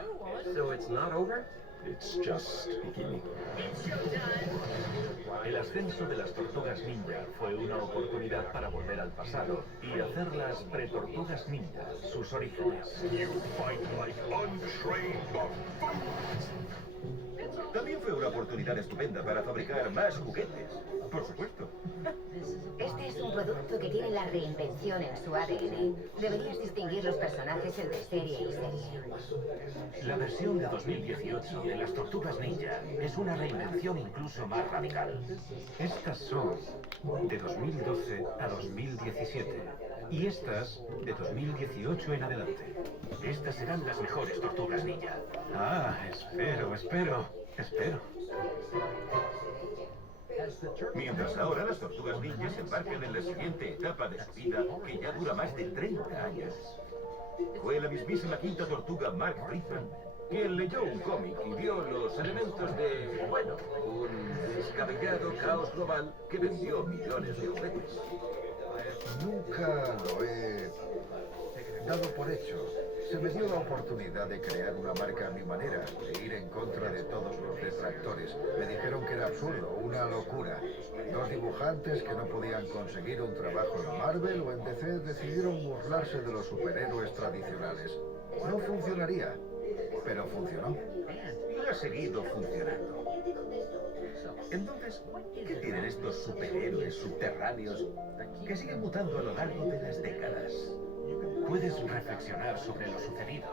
So it's not over? It's just beginning. El ascenso de las tortugas ninja fue una oportunidad para volver al pasado y hacer las pre-tortugas ninja sus orígenes. También fue una oportunidad estupenda para fabricar más juguetes. Por supuesto. Este es un producto que tiene la reinvención en su ADN. Deberías distinguir los personajes entre serie y serie. La versión de 2018 de las Tortugas Ninja es una reinvención incluso más radical. Estas son de 2012 a 2017 y estas de 2018 en adelante. Estas serán las mejores Tortugas Ninja. Ah, espero. Mientras ahora las tortugas ninja se embarcan en la siguiente etapa de su vida, que ya dura más de 30 años. Fue la mismísima quinta tortuga Mark Friedman quien leyó un cómic y vio los elementos de, bueno, un descabellado caos global que vendió millones de juguetes. Nunca lo he dado por hecho. Se me dio la oportunidad de crear una marca a mi manera, de ir en contra de todos los detractores. Me dijeron que era absurdo, una locura. Dos dibujantes que no podían conseguir un trabajo en Marvel o en DC decidieron burlarse de los superhéroes tradicionales. No funcionaría, pero funcionó. Y ha seguido funcionando. Entonces, ¿qué tienen estos superhéroes subterráneos que siguen mutando a lo largo de las décadas? Puedes reflexionar sobre lo sucedido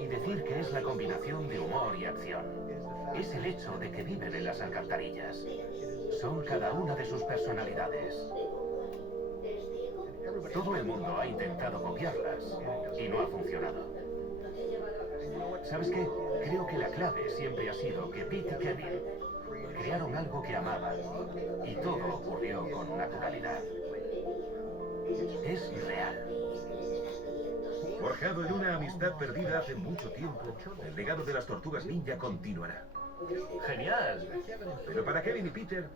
y decir que es la combinación de humor y acción. Es el hecho de que viven en las alcantarillas. Son cada una de sus personalidades. Todo el mundo ha intentado copiarlas y no ha funcionado. ¿Sabes qué? Creo que la clave siempre ha sido que Pete y Kevin crearon algo que amaban y todo ocurrió con naturalidad. Es real. Forjado en una amistad perdida hace mucho tiempo, el legado de las tortugas ninja continuará. ¡Genial! Pero para Kevin y Peter,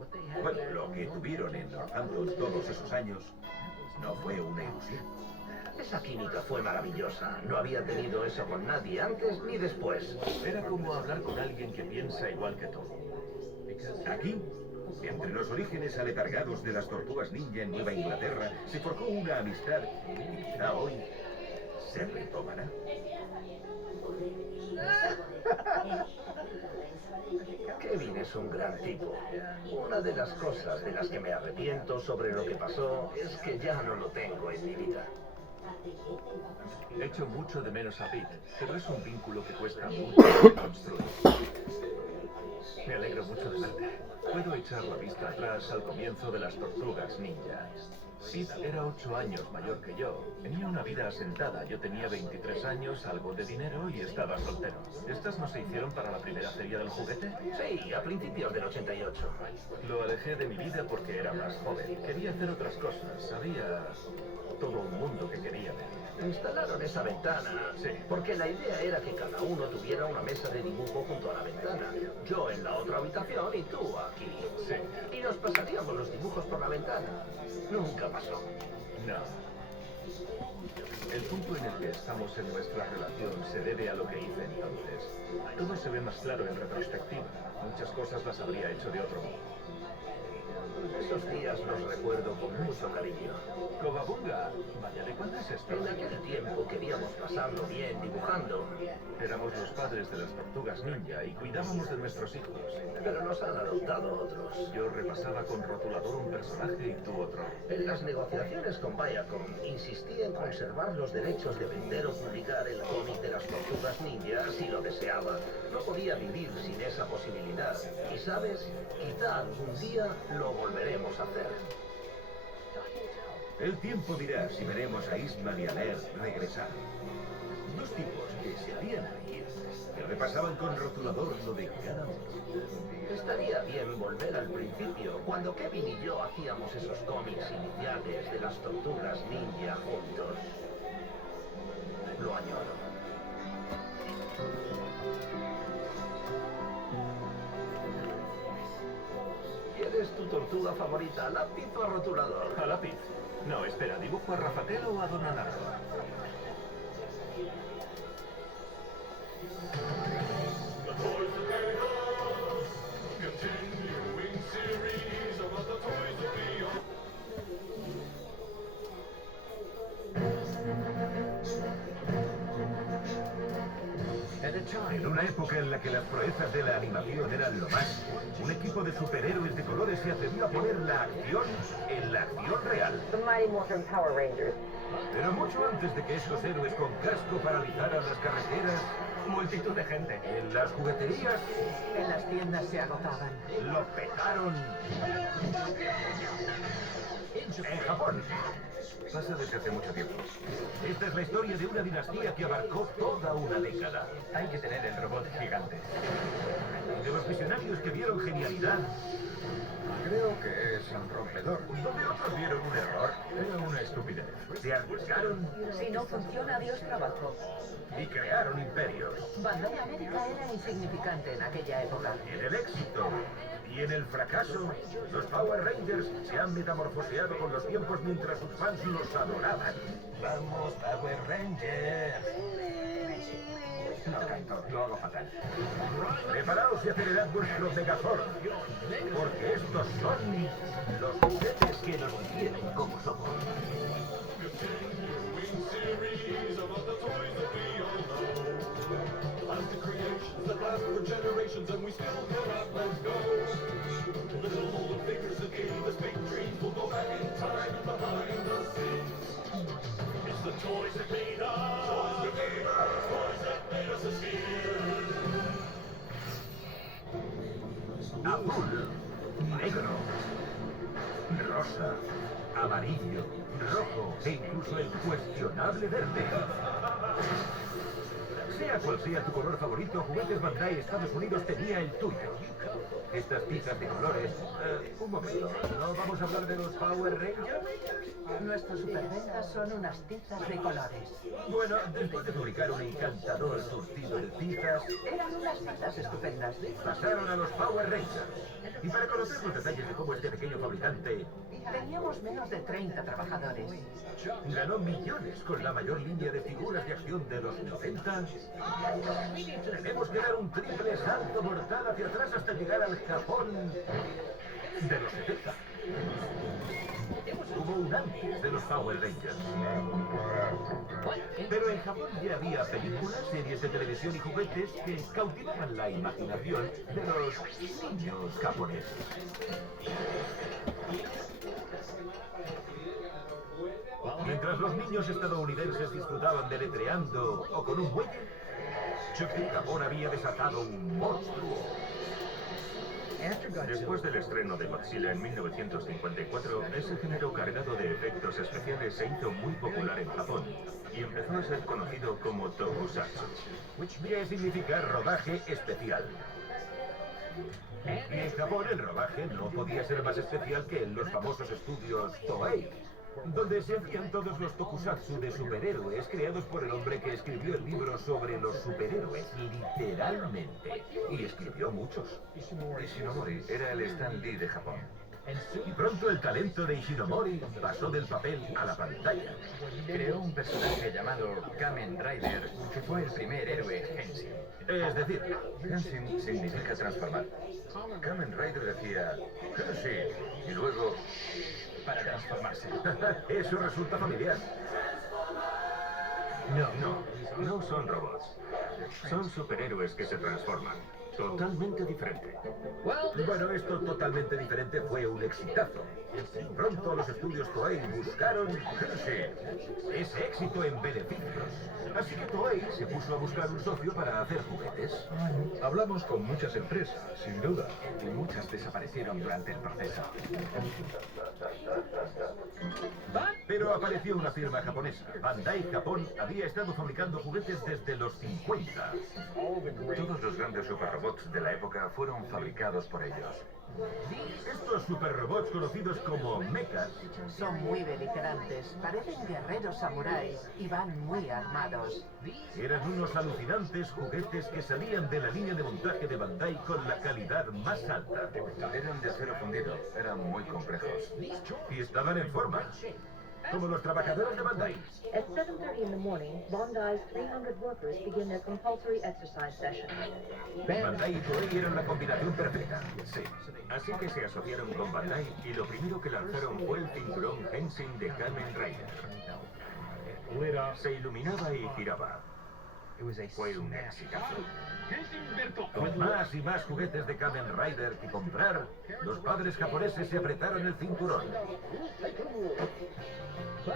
bueno, lo que tuvieron en Northampton todos esos años no fue una ilusión. Esa química fue maravillosa. No había tenido eso con nadie antes ni después. Era como hablar con alguien que piensa igual que tú. Aquí, entre los orígenes aletargados de las tortugas ninja en Nueva Inglaterra, se forjó una amistad y quizá hoy se retomará. Kevin es un gran tipo. Una de las cosas de las que me arrepiento sobre lo que pasó es que ya no lo tengo en mi vida. Echo mucho de menos a Pete, pero es un vínculo que cuesta mucho construir. Me alegro mucho de verte. Puedo echar la vista atrás al comienzo de las tortugas ninja. Pete era 8 años mayor que yo. Tenía una vida asentada. Yo tenía 23 años, algo de dinero y estaba soltero. ¿Estas no se hicieron para la primera feria del juguete? Sí, a principios del 88. Lo alejé de mi vida porque era más joven. Quería hacer otras cosas. Había todo un mundo que quería ver. Instalaron esa ventana, Sí. porque la idea era que cada uno tuviera una mesa de dibujo junto a la ventana. Yo en la otra habitación y tú aquí. Sí. Y nos pasaríamos los dibujos por la ventana. Nunca pasó. No. El punto en el que estamos en nuestra relación se debe a lo que hice entonces. Todo se ve más claro en retrospectiva. Muchas cosas las habría hecho de otro modo. Esos días los recuerdo con mucho cariño. Cobabunga, vaya, ¿de cuándo es esto? En aquel tiempo queríamos pasarlo bien dibujando, Éramos los padres de las tortugas ninja y cuidábamos de nuestros hijos. pero nos han adoptado otros. Yo repasaba con rotulador un personaje y tú otro. En las negociaciones con Viacom insistí en conservar los derechos de vender o publicar el cómic de las tortugas ninja si lo deseaba. No podía vivir sin esa posibilidad. Y sabes, quizá algún día lo volveremos a hacer. El tiempo dirá si veremos a Eastman y a Laird regresar. Dos tipos que se hacían reír, que repasaban con rotulador lo de cada uno. Estaría bien volver al principio, cuando Kevin y yo hacíamos esos cómics iniciales de las tortugas ninja juntos. Lo añoro. ¿Quieres tu tortuga favorita, lápiz o rotulador? ¿A lápiz? No, espera, ¿dibujo a Rafael o a Donanato? toys that they love. Continuing series about the toys that we own. En una época en la que las proezas de la animación eran lo más, un equipo de superhéroes de colores se atrevió a poner la acción en la acción real. The Mighty Morphin Power Rangers. Pero mucho antes de que estos héroes con casco paralizaran las carreteras, multitud de gente en las jugueterías, En las tiendas se agotaban. lo petaron. En Japón. Pasa desde hace mucho tiempo. Esta es la historia de una dinastía que abarcó toda una década. Hay que tener el robot gigante. De los visionarios que vieron genialidad, Creo que es rompedor. donde otros vieron un error, Era una estupidez. se arriesgaron Si no funciona, Dios trabajo. y crearon imperios. Bandai América era insignificante en aquella época. En el éxito y en el fracaso, los Power Rangers se han metamorfoseado con los tiempos mientras sus fans los adoraban. Vamos, Power Rangers. No canto, lo hago fatal. Preparaos y acelerad vuestro Megazord, porque estos son los juguetes que nos quieren como somos. Continuing series about the toys that we all know. Plastic creations that last for generations and we still cannot let go. Little figures that gave us big dreams will go back in time and behind the scenes. It's the toys that made us. Toys that made us. Toys that made us a Azul, negro, rosa, amarillo, rojo e incluso el cuestionable verde. Sea cual sea tu color favorito, Juguetes Bandai Estados Unidos tenía el tuyo. Estas tizas de colores... un momento, ¿no vamos a hablar de los Power Rangers? Nuestros superventas son unas tizas de colores. Bueno, después de fabricar un encantador surtido de tizas, Eran unas tizas estupendas. pasaron a los Power Rangers. Y para conocer los detalles de cómo este pequeño fabricante Teníamos menos de 30 trabajadores. ganó millones con la mayor línea de figuras de acción de los 90, tenemos que dar un triple salto mortal hacia atrás hasta llegar al Japón de los 70. Hubo un antes de los Power Rangers. Pero en Japón ya había películas, series de televisión y juguetes que cautivaban la imaginación de los niños japoneses. Mientras los niños estadounidenses disfrutaban deletreando o con un muelle, Japón había desatado un monstruo. Después del estreno de Godzilla en 1954, ese género cargado de efectos especiales se hizo muy popular en Japón y empezó a ser conocido como Tokusatsu. ¿Qué significa rodaje especial? Y en Japón el rodaje no podía ser más especial que en los famosos estudios Toei, donde se hacían todos los tokusatsu de superhéroes creados por el hombre que escribió el libro sobre los superhéroes, literalmente. Y escribió muchos. Ishinomori era el Stan Lee de Japón. Y pronto el talento de Ishinomori pasó del papel a la pantalla. Creó un personaje llamado Kamen Rider, que fue el primer héroe Henshin. Es decir, Henshin significa transformar. Kamen Rider decía Henshin y luego Para transformarse. eso resulta familiar. No son robots. Son superhéroes que se transforman. Totalmente diferente. Bueno, esto totalmente diferente fue un exitazo. Pronto los estudios Toei buscaron ese éxito en beneficios. Así que Toei se puso a buscar un socio para hacer juguetes. Hablamos con muchas empresas, sin duda. Y muchas desaparecieron durante el proceso. Pero apareció una firma japonesa. Bandai Japón había estado fabricando juguetes desde los 50. todos los grandes superrobots de la época fueron fabricados por ellos. Estos superrobots conocidos como mechas Son muy beligerantes, parecen guerreros samuráis y van muy armados. eran unos alucinantes juguetes que salían de la línea de montaje de Bandai con la calidad más alta. Eran de acero fundido, eran muy complejos. Y estaban en forma. como los trabajadores de Bandai. At 7:30 in the morning, Bandai's 300 workers begin their compulsory exercise session. Bandai y Toei eran la combinación perfecta. Sí. Así que se asociaron con Bandai y lo primero que lanzaron fue el cinturón Henshin de Kamen Rider. Se iluminaba y giraba. Fue un exitazo. Con más y más juguetes de Kamen Rider que comprar, los padres japoneses se apretaron el cinturón.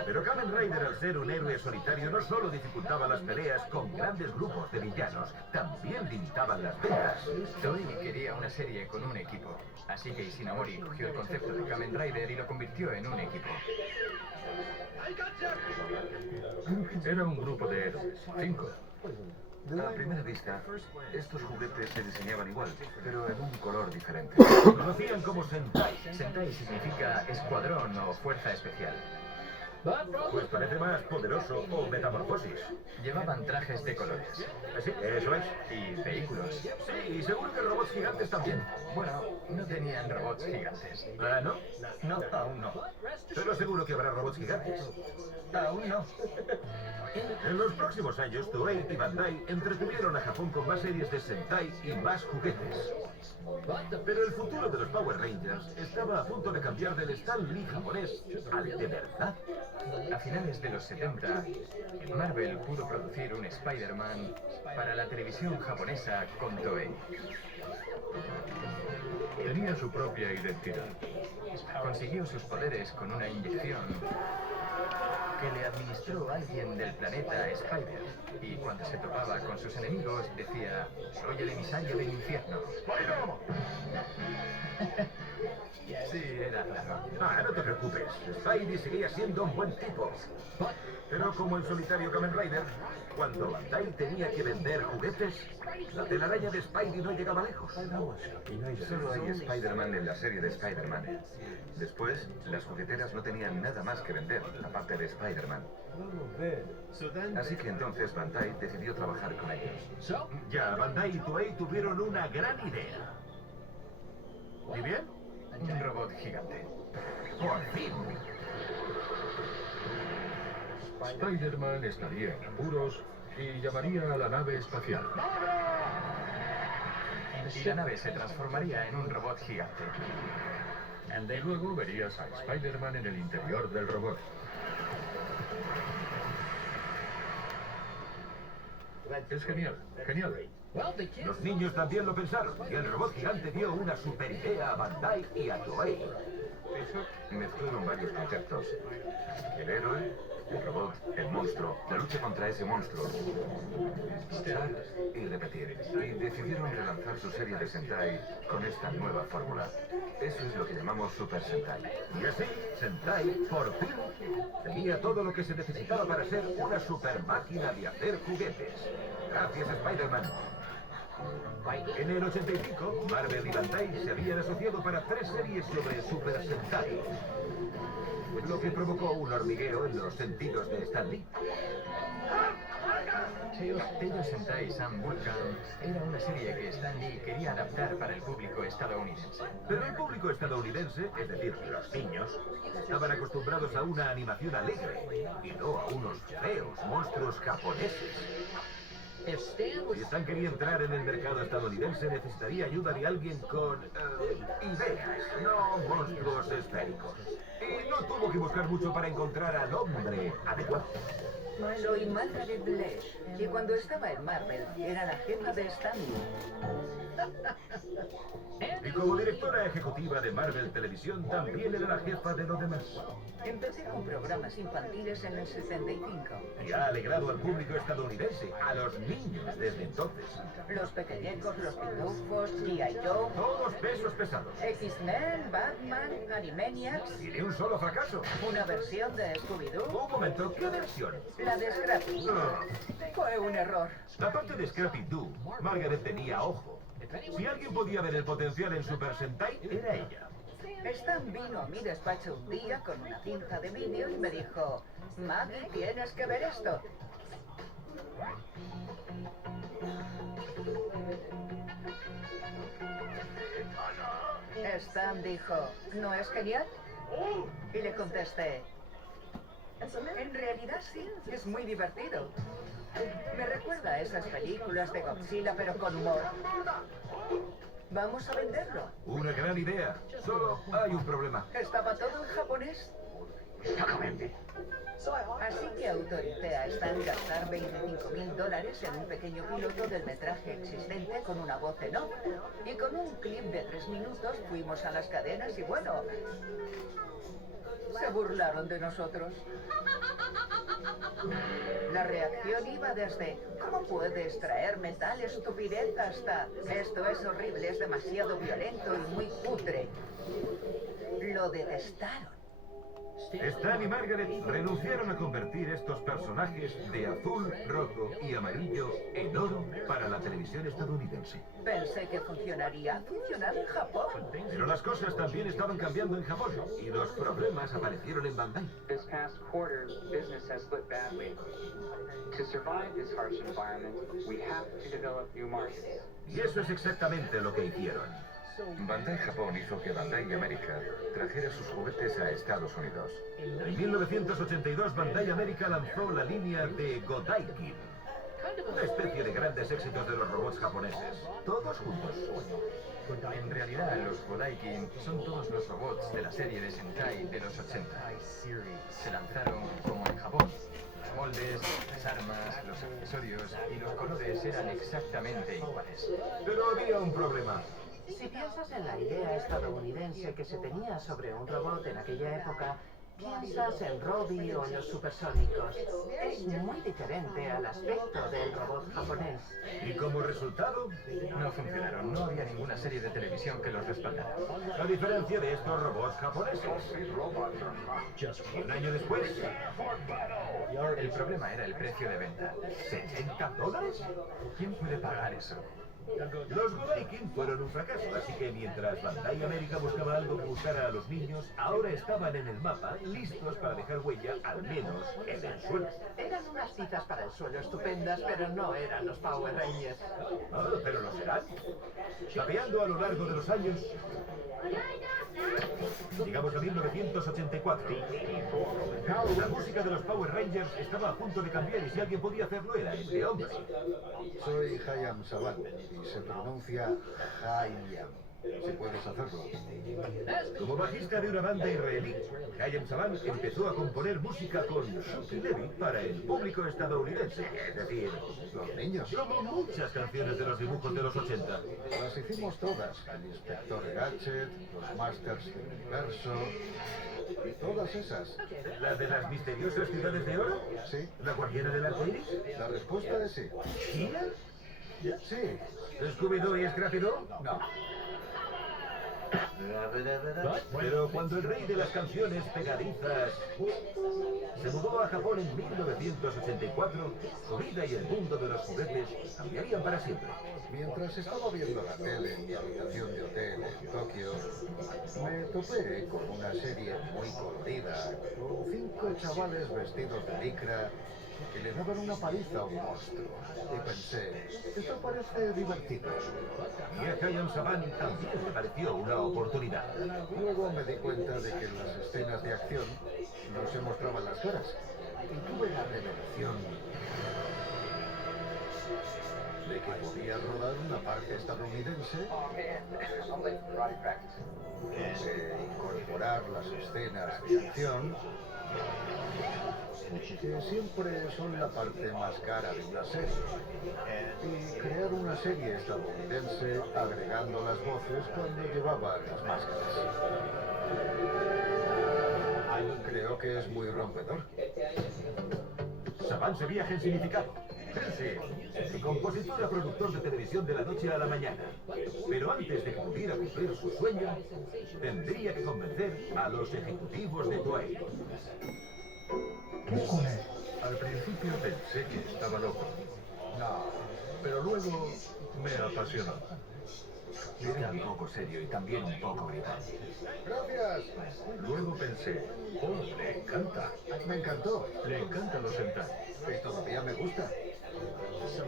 Pero Kamen Rider, al ser un héroe solitario, no solo dificultaba las peleas con grandes grupos de villanos, también limitaban las ventas. Toei quería una serie con un equipo, así que Ishinomori cogió el concepto de Kamen Rider y lo convirtió en un equipo. Era un grupo de héroes, 5. A primera vista, estos juguetes se diseñaban igual, pero en un color diferente. Lo conocían como Sentai. Sentai significa escuadrón o fuerza especial. Pues parece más poderoso o metamorfosis. Llevaban trajes de colores. Sí, eso es. Y vehículos. Sí, y seguro que robots gigantes también. Bueno, no tenían robots gigantes. ¿Ah, no? No, aún no. Pero seguro que habrá robots gigantes. Aún no. En los próximos años, Toei y Bandai entretuvieron a Japón con más series de Sentai y más juguetes. Pero el futuro de los Power Rangers estaba a punto de cambiar del Stan Lee japonés al de verdad. A finales de los 70, Marvel pudo producir un Spider-Man para la televisión japonesa con Toei. Tenía su propia identidad. Consiguió sus poderes con una inyección que le administró alguien del planeta Spider. Y cuando se topaba con sus enemigos decía: soy el emisario del infierno. Sí, era claro. Ah, no te preocupes. Spidey seguía siendo un buen tipo. Pero como el solitario Kamen Rider, cuando Bandai tenía que vender juguetes, la telaraña de Spidey no llegaba lejos. Solo hay Spider-Man en la serie de Spider-Man. Después, las jugueteras no tenían nada más que vender, aparte de Spider-Man. Así que entonces Bandai decidió trabajar con ellos. Ya, Bandai y Toei tuvieron una gran idea. ¿Y bien? Un robot gigante. Por fin. Spider-Man estaría en apuros y llamaría a la nave espacial. Y la nave se transformaría en un robot gigante. Y luego verías a Spider-Man en el interior del robot. Es genial, genial. Los niños también lo pensaron, y el robot gigante dio una super idea a Bandai y a Toei. Mezclaron varios conceptos. El héroe, el robot, el monstruo, la lucha contra ese monstruo. Usar y repetir. Y decidieron relanzar su serie de Sentai con esta nueva fórmula. Eso es lo que llamamos Super Sentai. Y así, Sentai, por fin, tenía todo lo que se necesitaba para ser una super máquina de hacer juguetes. Gracias, Spider-Man. En el 85, Marvel y Bandai se habían asociado para 3 series sobre Super Sentai, lo que provocó un hormigueo en los sentidos de Stan Lee. Tales Sentai Sam Vulcan era una serie que Stan Lee quería adaptar para el público estadounidense. Pero el público estadounidense, es decir, los niños, estaban acostumbrados a una animación alegre y no a unos feos monstruos japoneses. Si Stan quería entrar en el mercado estadounidense, necesitaría ayuda de alguien con ideas, no monstruos esféricos. Y no tuvo que buscar mucho para encontrar al hombre adecuado. Soy Margaret Blesh, y cuando estaba en Marvel era la jefa de Stan Lee. Y como directora ejecutiva de Marvel Televisión, también era la jefa de lo demás. Empecé con programas infantiles en el 75. Y ha alegrado al público estadounidense, a los niños desde entonces. Los Pequeñecos, los Pitufos, G.I. Joe... Todos pesos pesados. X-Men, Batman, Animaniacs... Y ni un solo fracaso. Una versión de Scooby-Doo... Un momento, ¿qué versión? La de Scrappy. Fue un error. Aparte de Scrappy-Doo, Margaret tenía ojo. Si alguien podía ver el potencial en Super Sentai, era ella. Stan vino a mi despacho un día con una cinta de vídeo y me dijo: Maggie, tienes que ver esto. Stan dijo: ¿no es genial? Y le contesté: En realidad sí, es muy divertido. Me recuerda a esas películas de Godzilla, pero con humor. Vamos a venderlo. Una gran idea. Solo hay un problema. ¿Estaba todo en japonés? Así que autoricé a Stan gastar $25.000 en un pequeño piloto del metraje existente con una voz en off. Y con un clip de 3 minutos fuimos a las cadenas y bueno, se burlaron de nosotros. La reacción iba desde ¿cómo puedes traerme tal estupidez? Hasta esto es horrible, es demasiado violento y muy cutre. Lo detestaron. Stan y Margaret renunciaron a convertir estos personajes de azul, rojo y amarillo en oro para la televisión estadounidense. Pensé que funcionaría. Ha funcionado en Japón. Pero las cosas también estaban cambiando en Japón y los problemas aparecieron en Bandai. This past quarter, business has slipped badly. To survive this harsh environment, we have to develop new markets. Y eso es exactamente lo que hicieron. Bandai Japón hizo que Bandai América trajera sus juguetes a Estados Unidos. En 1982 Bandai América lanzó la línea de Godaikin, una especie de grandes éxitos de los robots japoneses, todos juntos. En realidad, los Godaikin son todos los robots de la serie de Sentai de los 80. Se lanzaron como en Japón. Los moldes, las armas, los accesorios y los colores eran exactamente iguales. Pero había un problema. Si piensas en la idea estadounidense que se tenía sobre un robot en aquella época, piensas en Robbie o en los supersónicos. Es muy diferente al aspecto del robot japonés. Y como resultado, no funcionaron. No había ninguna serie de televisión que los respaldara. A diferencia de estos robots japoneses. Un año después, el problema era el precio de venta. ¿$70? ¿Quién puede pagar eso? Los Godaikin fueron un fracaso, así que mientras Bandai América buscaba algo que gustara a los niños, ahora estaban en el mapa, listos para dejar huella, al menos en el suelo. Eran unas citas para el suelo estupendas, pero no eran los Power Rangers. Ah, pero lo serán. Tapeando a lo largo de los años. Llegamos a 1984. La música de los Power Rangers estaba a punto de cambiar y si alguien podía hacerlo era este hombre. Soy Hayam Saban y se pronuncia Hayam. Si puedes hacerlo. Como bajista de una banda israelí, Hayam Saban empezó a componer música con Shuki Levy para el público estadounidense, es decir, los niños. Como muchas canciones de los dibujos de los 80. Las hicimos todas. El Inspector Gadget, los Masters del Universo y todas esas. ¿La de las misteriosas ciudades de oro? Sí. ¿La guardiana del arco iris? La respuesta es sí. ¿China? Sí. ¿Scooby-Doo y Scrappy-Doo? No. Pero cuando el rey de las canciones pegadizas se mudó a Japón en 1984, su vida y el mundo de los juguetes cambiarían para siempre. Mientras estaba viendo la tele en mi habitación de hotel en Tokio, me topé con una serie muy colorida, con 5 chavales vestidos de licra que le daban una paliza a un monstruo. Y pensé, esto parece divertido. Y a Hayam Saban también le pareció una oportunidad. Luego me di cuenta de que en las escenas de acción no se mostraban las caras. Y tuve la revelación de que podía rodar una parte estadounidense, incorporar las escenas de acción, que siempre son la parte más cara de una serie, y crear una serie estadounidense agregando las voces cuando llevaban las máscaras. Creo que es muy rompedor. Saban se viaja en significado. Sí, compositor a productor de televisión de la noche a la mañana. Pero antes de que pudiera cumplir su sueño, tendría que convencer a los ejecutivos de Toei. Al principio pensé que estaba loco. No, pero luego me apasionó. Era un poco serio y también un poco gritante. Gracias. Luego pensé, oh, le encanta. Me encantó. Le encantan los Sentai. Y todavía me gusta.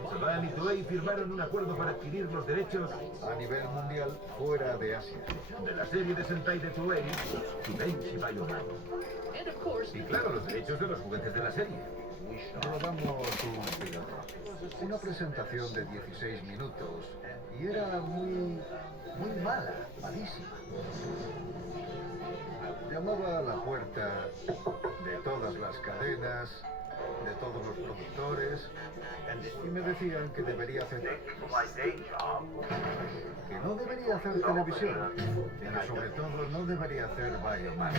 Saban y Toei firmaron un acuerdo para adquirir los derechos A nivel mundial, fuera de Asia. de la serie de Sentai de Toei, Judenchi Bioman. Y claro, los derechos de los juguetes de la serie. Rodamos un piloto. Una presentación de 16 minutos. Y era muy mala, malísima. Llamaba a la puerta de todas las cadenas, de todos los productores, y me decían que debería hacer... que no debería hacer televisión, y que sobre todo no debería hacer Bioman.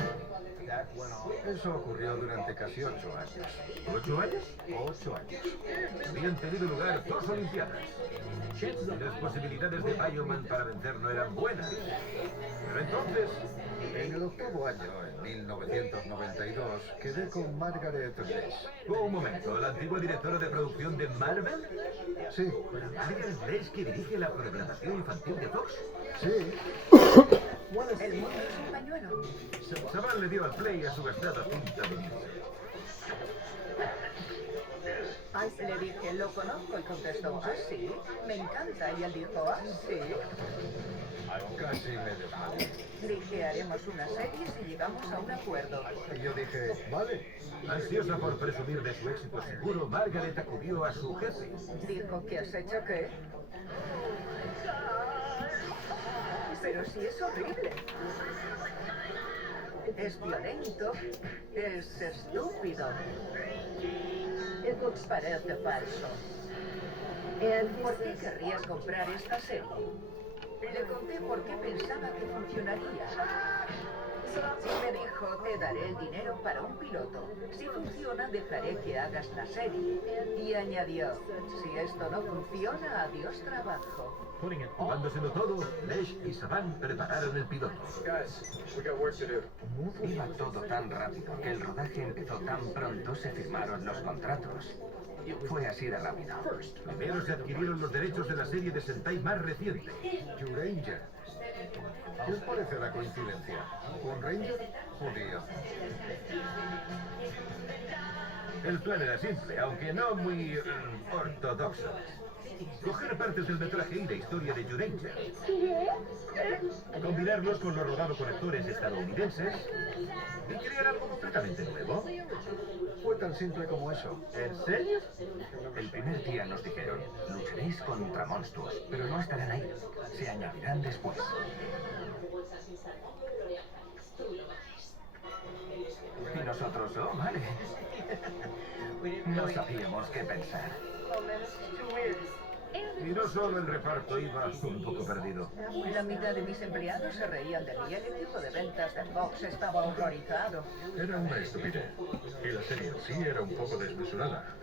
Eso ocurrió durante casi 8 años. ¿8 años? 8 años. Habían tenido lugar 2 Olimpiadas. Y las posibilidades de Bioman para vencer no eran buenas. Pero entonces... En el 8º año, en 1992, quedé con Margaret Lesh. Un momento, ¿la antigua directora de producción de Marvel? Sí. ¿Margaret Lesh que dirige la programación infantil de Fox? Sí. El mundo es un pañuelo. Saban le dio al play a su gastada cinta de irse. Le dije, lo conozco, y contestó, ah, sí, me encanta. Y él dijo, ah, sí. Casi me desmayé. Dije, haremos una serie si llegamos a un acuerdo. Y yo dije, vale. Ansiosa por presumir de su éxito seguro, Margaret acudió a su jefe. Dijo, ¿qué has hecho qué? Pero si es horrible. Es violento, es estúpido. Parece falso. ¿Por qué querrías comprar esta serie? Le conté por qué pensaba que funcionaría. Y me dijo, te daré el dinero para un piloto. Si funciona, dejaré que hagas la serie. Y añadió, si esto no funciona, adiós trabajo. Jugándoselo todo, Lesh y Saban prepararon el piloto. Iba todo tan rápido que el rodaje empezó tan pronto, se firmaron los contratos. Fue así de rápido. Primero se adquirieron los derechos de la serie de Sentai más reciente. Q-Ranger. ¿Qué os parece la coincidencia? ¿Un Ranger judío? El plan era simple, aunque no muy ortodoxo. Coger partes del metraje y de historia de Q-Ranger, combinarlos con lo rodado por actores estadounidenses y crear algo completamente nuevo. Fue tan simple como eso. ¿En serio? El primer día nos dijeron, lucharéis contra monstruos, pero no estarán ahí. Se añadirán después. Y nosotros, oh, vale. No sabíamos qué pensar. Y no solo el reparto iba un poco perdido. La mitad de mis empleados se reían de mí. El equipo de ventas de Fox estaba horrorizado. Era una estupidez. Y la serie en sí era un poco desmesurada.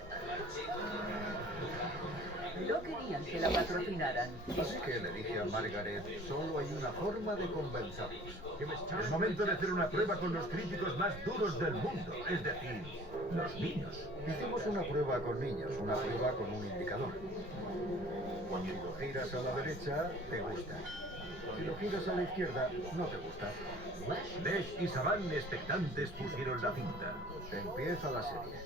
No querían que la patrocinaran. Así que le dije a Margaret, solo hay una forma de convencerlos. Es momento de hacer una prueba con los críticos más duros del mundo, es decir, los niños. Hicimos una prueba con niños, una prueba con un indicador. Cuando lo giras a la derecha, te gusta. Si lo giras a la izquierda, no te gusta. Lesh y Saban, expectantes, pusieron la cinta. Empieza la serie.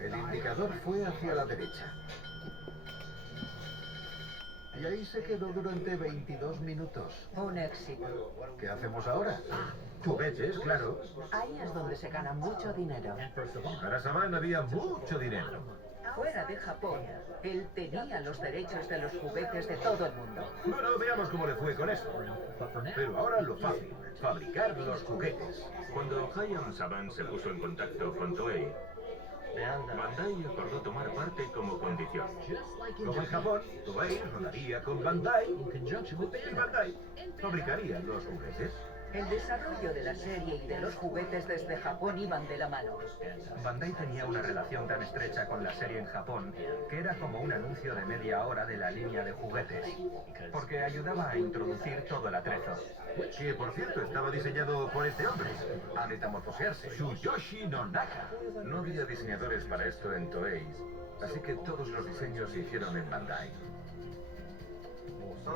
El indicador fue hacia la derecha. Y ahí se quedó durante 22 minutos. Un éxito. ¿Qué hacemos ahora? Juguetes, claro. Ahí es donde se gana mucho dinero. Para Saban había mucho dinero. Fuera de Japón, él tenía los derechos de los juguetes de todo el mundo. Bueno, veamos cómo le fue con eso. Pero ahora lo fácil, fabricar los juguetes. Cuando Hayao Saban se puso en contacto con Toei, Bandai acordó tomar parte como condición. Como en Japón, Toei rodaría con Bandai y Bandai fabricaría los juguetes. El desarrollo de la serie y de los juguetes desde Japón iban de la mano. Bandai tenía una relación tan estrecha con la serie en Japón que era como un anuncio de media hora de la línea de juguetes, porque ayudaba a introducir todo el atrezo. Que, por cierto, estaba diseñado por este hombre, a metamorfosearse, Tsuyoshi Nonaka. No había diseñadores para esto en Toei, así que todos los diseños se hicieron en Bandai.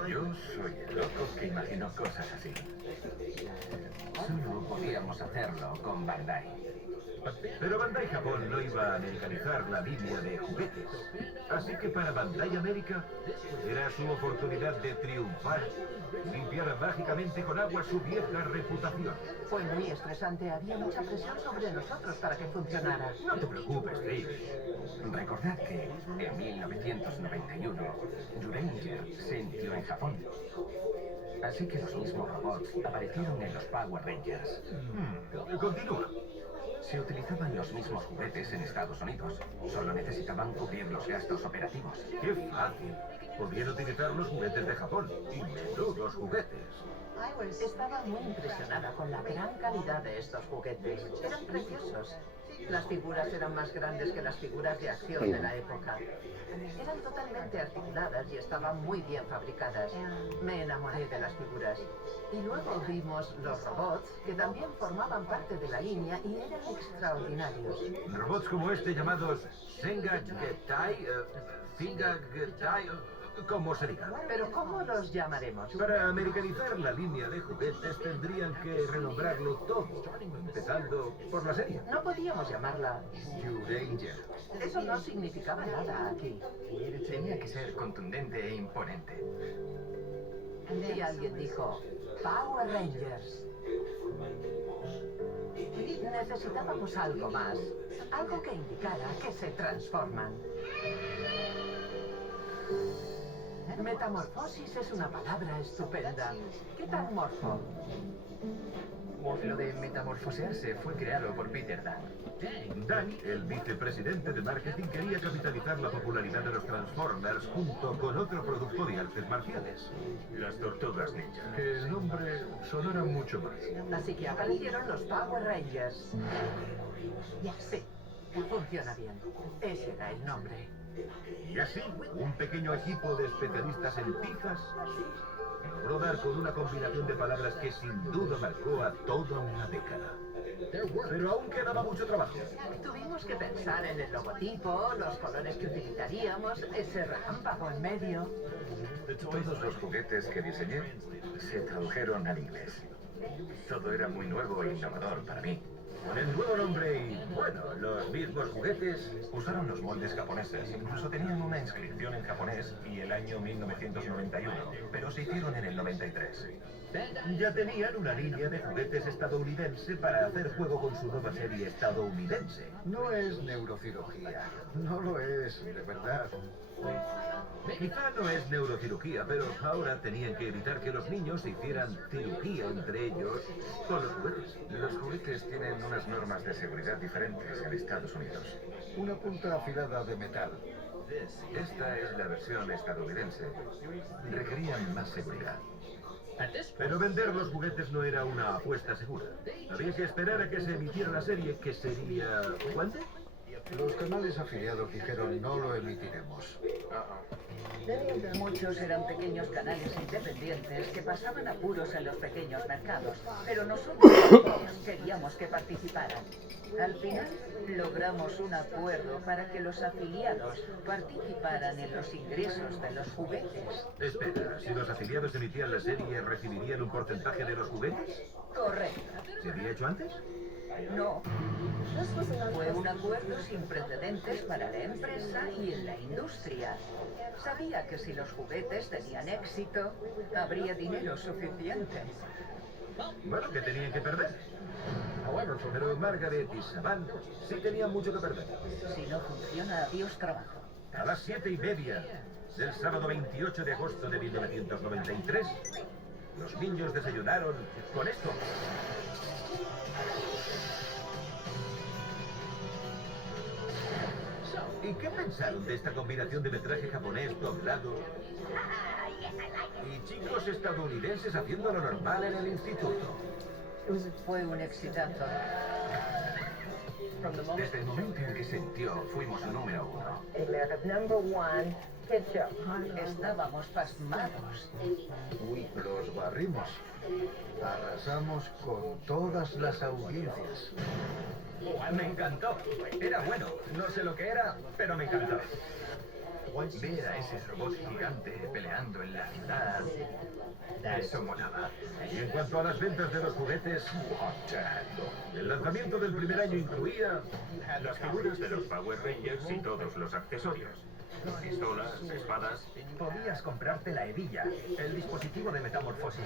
Yo soy el loco que imaginó cosas así. Solo podíamos hacer hacerlo con Bandai. Pero Bandai Japón no iba a americanizar la línea de juguetes. Así que para Bandai América era su oportunidad de triunfar. Limpiar mágicamente con agua su vieja reputación. Fue muy estresante, había mucha presión sobre nosotros para que funcionara. No te preocupes, Dave. Recordad que en 1991, Uranger se inició en Japón. Así que los mismos robots aparecieron en los Power Rangers. Continúa. Se utilizaban los mismos juguetes en Estados Unidos. Solo necesitaban cubrir los gastos operativos. ¡Qué fácil! Podían utilizar los juguetes de Japón. Y menudos juguetes. Estaba muy impresionada con la gran calidad de estos juguetes. Eran preciosos. Las figuras eran más grandes que las figuras de acción de la época. Eran totalmente articuladas y estaban muy bien fabricadas. Me enamoré de las figuras. Y luego vimos los robots, que también formaban parte de la línea y eran extraordinarios. Robots como este llamados Senga Getai, Finga Getai, como se diga. ¿Pero cómo los llamaremos? Para americanizar la línea de juguetes tendrían que renombrarlo todo, empezando por la serie. No podíamos llamarla Uranger. Eso no significaba nada aquí. Tenía que ser contundente e imponente. Y alguien dijo, Power Rangers. Necesitábamos algo más. Algo que indicara que se transforman. Metamorfosis es una palabra estupenda. ¿Qué tal morfo? Lo de metamorfosearse fue creado por Peter Dan. Dan, el vicepresidente de marketing, quería capitalizar la popularidad de los Transformers junto con otro producto de artes marciales. Las tortugas ninja. Que el nombre sonara mucho más. Así que aparecieron los Power Rangers. Sí, funciona bien. Ese era el nombre. Y así, un pequeño equipo de especialistas en tizas logró dar con una combinación de palabras que sin duda marcó a toda una década. Pero aún quedaba mucho trabajo. Tuvimos que pensar en el logotipo, los colores que utilizaríamos, ese relámpago en medio. Todos los juguetes que diseñé se tradujeron al inglés. Todo era muy nuevo e innovador para mí. Con el nuevo nombre y, bueno, los mismos juguetes. Usaron los moldes japoneses, incluso tenían una inscripción en japonés y el año 1991, pero se hicieron en el 93. Ya tenían una línea de juguetes estadounidense para hacer juego con su nueva serie estadounidense. No es neurocirugía, no lo es, de verdad. Quizá no es neurocirugía, pero ahora tenían que evitar que los niños hicieran cirugía entre ellos con los juguetes. Los juguetes tienen unas normas de seguridad diferentes en Estados Unidos. Una punta afilada de metal. Esta es la versión estadounidense. Requerían más seguridad. Pero vender los juguetes no era una apuesta segura. Había que esperar a que se emitiera la serie, que sería... ¿cuándo? Los canales afiliados dijeron no lo emitiremos. Muchos eran pequeños canales independientes que pasaban apuros en los pequeños mercados, pero nosotros queríamos que participaran. Al final logramos un acuerdo para que los afiliados participaran en los ingresos de los juguetes. Espera, si los afiliados emitían la serie, ¿recibirían un porcentaje de los juguetes? Correcto. ¿Se había hecho antes? No. Fue un acuerdo sin precedentes para la empresa y en la industria. Sabía que si los juguetes tenían éxito, habría dinero suficiente. Bueno, que tenían que perder. Pero Margaret y Saban sí tenían mucho que perder. Si no funciona, adiós trabajo. A las 7:30 del sábado 28 de agosto de 1993, los niños desayunaron con esto. ¿Y qué pensaron de esta combinación de metraje japonés doblado y chicos estadounidenses haciendo lo normal en el instituto? Fue un exitazo. Desde el momento en que se emitió, fuimos el número 1. America's #1 hit show. Estábamos pasmados. Uy, los barrimos. Arrasamos con todas las audiencias. Me encantó. Era bueno. No sé lo que era, pero me encantó. Ver a ese robot gigante peleando en la ciudad, eso molaba. Y en cuanto a las ventas de los juguetes, el lanzamiento del primer año incluía Las figuras de los Power Rangers y todos los accesorios. Pistolas, espadas. Podías comprarte la hebilla, el dispositivo de metamorfosis.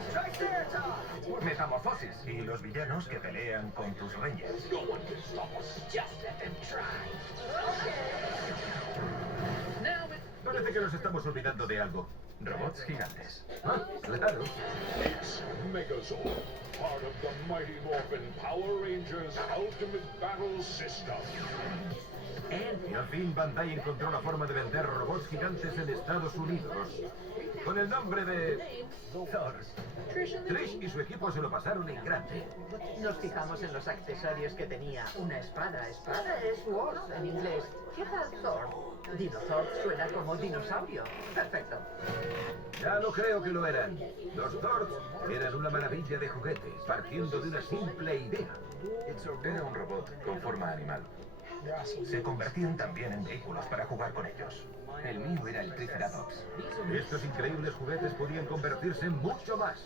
¡Metamorfosis! Y los villanos que pelean con tus reyes. Parece que nos estamos olvidando de algo. Robots gigantes. Ah, claro. It's Megazord, part of the Mighty Morphin Power Rangers Ultimate Battle System. Y al fin Bandai encontró la forma de vender robots gigantes en Estados Unidos. Con el nombre de Thor. Trish y su equipo se lo pasaron en grande. Nos fijamos en los accesorios que tenía. Una espada. Espada es Wars en inglés. ¿Qué tal Thor? Dinosaur suena como dinosaurio. Perfecto. Ya no creo que lo eran. Los Thors eran una maravilla de juguetes, partiendo de una simple idea. Era un robot con forma animal. Se convertían también en vehículos para jugar con ellos. El mío era el Triceratops. Estos increíbles juguetes podían convertirse en mucho más.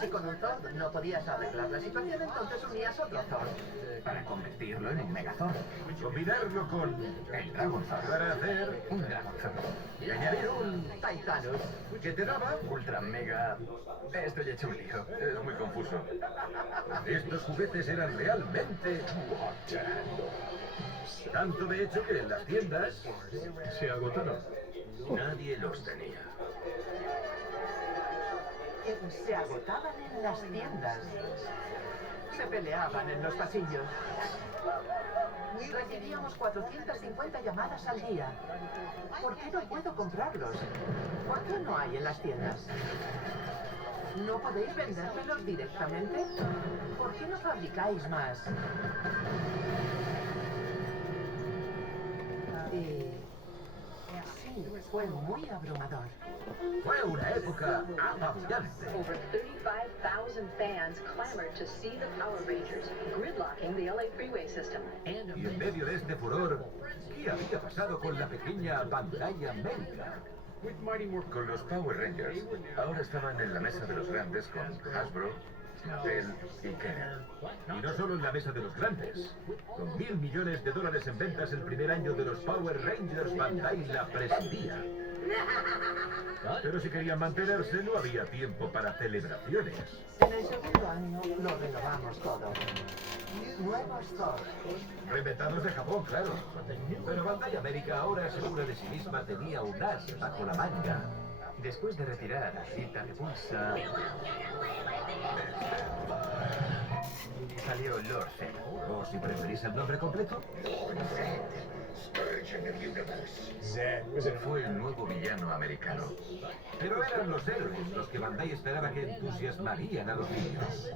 Si con un Thor no podías arreglar la situación, entonces unías otro Thor. Para convertirlo en un Megazord. Combinarlo con El Dragonzord. para hacer Un Dragonzord. y añadir un Titanus. que te daba. Ultra mega... Estoy hecho un lío. Es muy confuso. Estos juguetes eran realmente tanto de hecho que en las tiendas Se agotaron. Nadie los tenía. Se agotaban en las tiendas. Se peleaban en los pasillos. Recibíamos 450 llamadas al día. ¿Por qué no puedo comprarlos? ¿Por qué no hay en las tiendas? ¿No podéis vendérmelos directamente? ¿Por qué no fabricáis más? Y... sí, fue muy abrumador. fue una época apabullante. Over 35,000 fans clamored to see the Power Rangers, gridlocking the LA freeway system. Y en medio de este furor, ¿qué había pasado con la pequeña Bandai América? Con los Power Rangers, ahora estaban en la mesa de los grandes con Hasbro, Mattel y Kenner. Y no solo en la mesa de los grandes. Con $1.000 millones en ventas el primer año de los Power Rangers, Bandai la presidía. Pero si querían mantenerse, no había tiempo para celebraciones. En el segundo año lo renovamos todo. Nuevos Thor. Reinventados de Japón, claro. Pero Bandai América, ahora segura de sí misma, tenía un as bajo la manga. Después de retirar a Cita Repulsa, salió Lord Zed. O si preferís el nombre completo, Fue el nuevo villano americano. pero eran los héroes los que Bandai esperaba que entusiasmarían a los niños.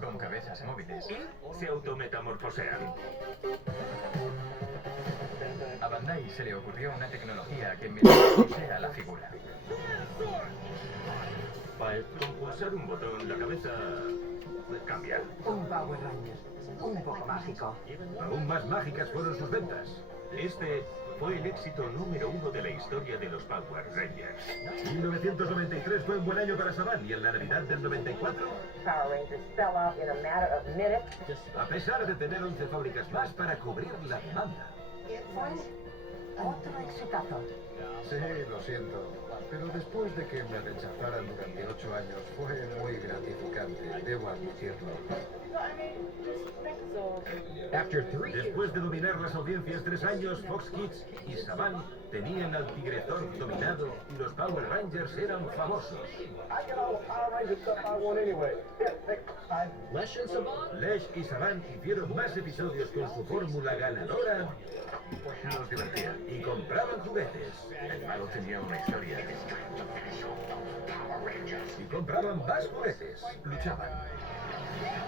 Con cabezas móviles. Y se autometamorfosean. A Bandai se le ocurrió una tecnología que metamorfosea la figura. Con pulsar un botón, la cabeza cambia. Un Power Ranger. Un poco mágico. Aún más mágicas fueron sus ventas. Este fue el éxito número 1 de la historia de los Power Rangers. 1993 fue un buen año para Saban y en la Navidad del 94, Power Rangers sell out in a matter of minutes. a pesar de tener 11 fábricas más para cubrir la demanda. Fue otro exitazo. Sí, lo siento. Pero después de que me rechazaran durante 8 años, fue muy gratificante, debo admitirlo. Después de dominar las audiencias 3 años, Fox Kids y Saban tenían al Tigre Thor dominado y los Power Rangers eran famosos. Lesh y Saban hicieron más episodios con su fórmula ganadora. Nos divertía. Y compraban juguetes. El malo tenía una historia. Y compraban más juguetes. Luchaban.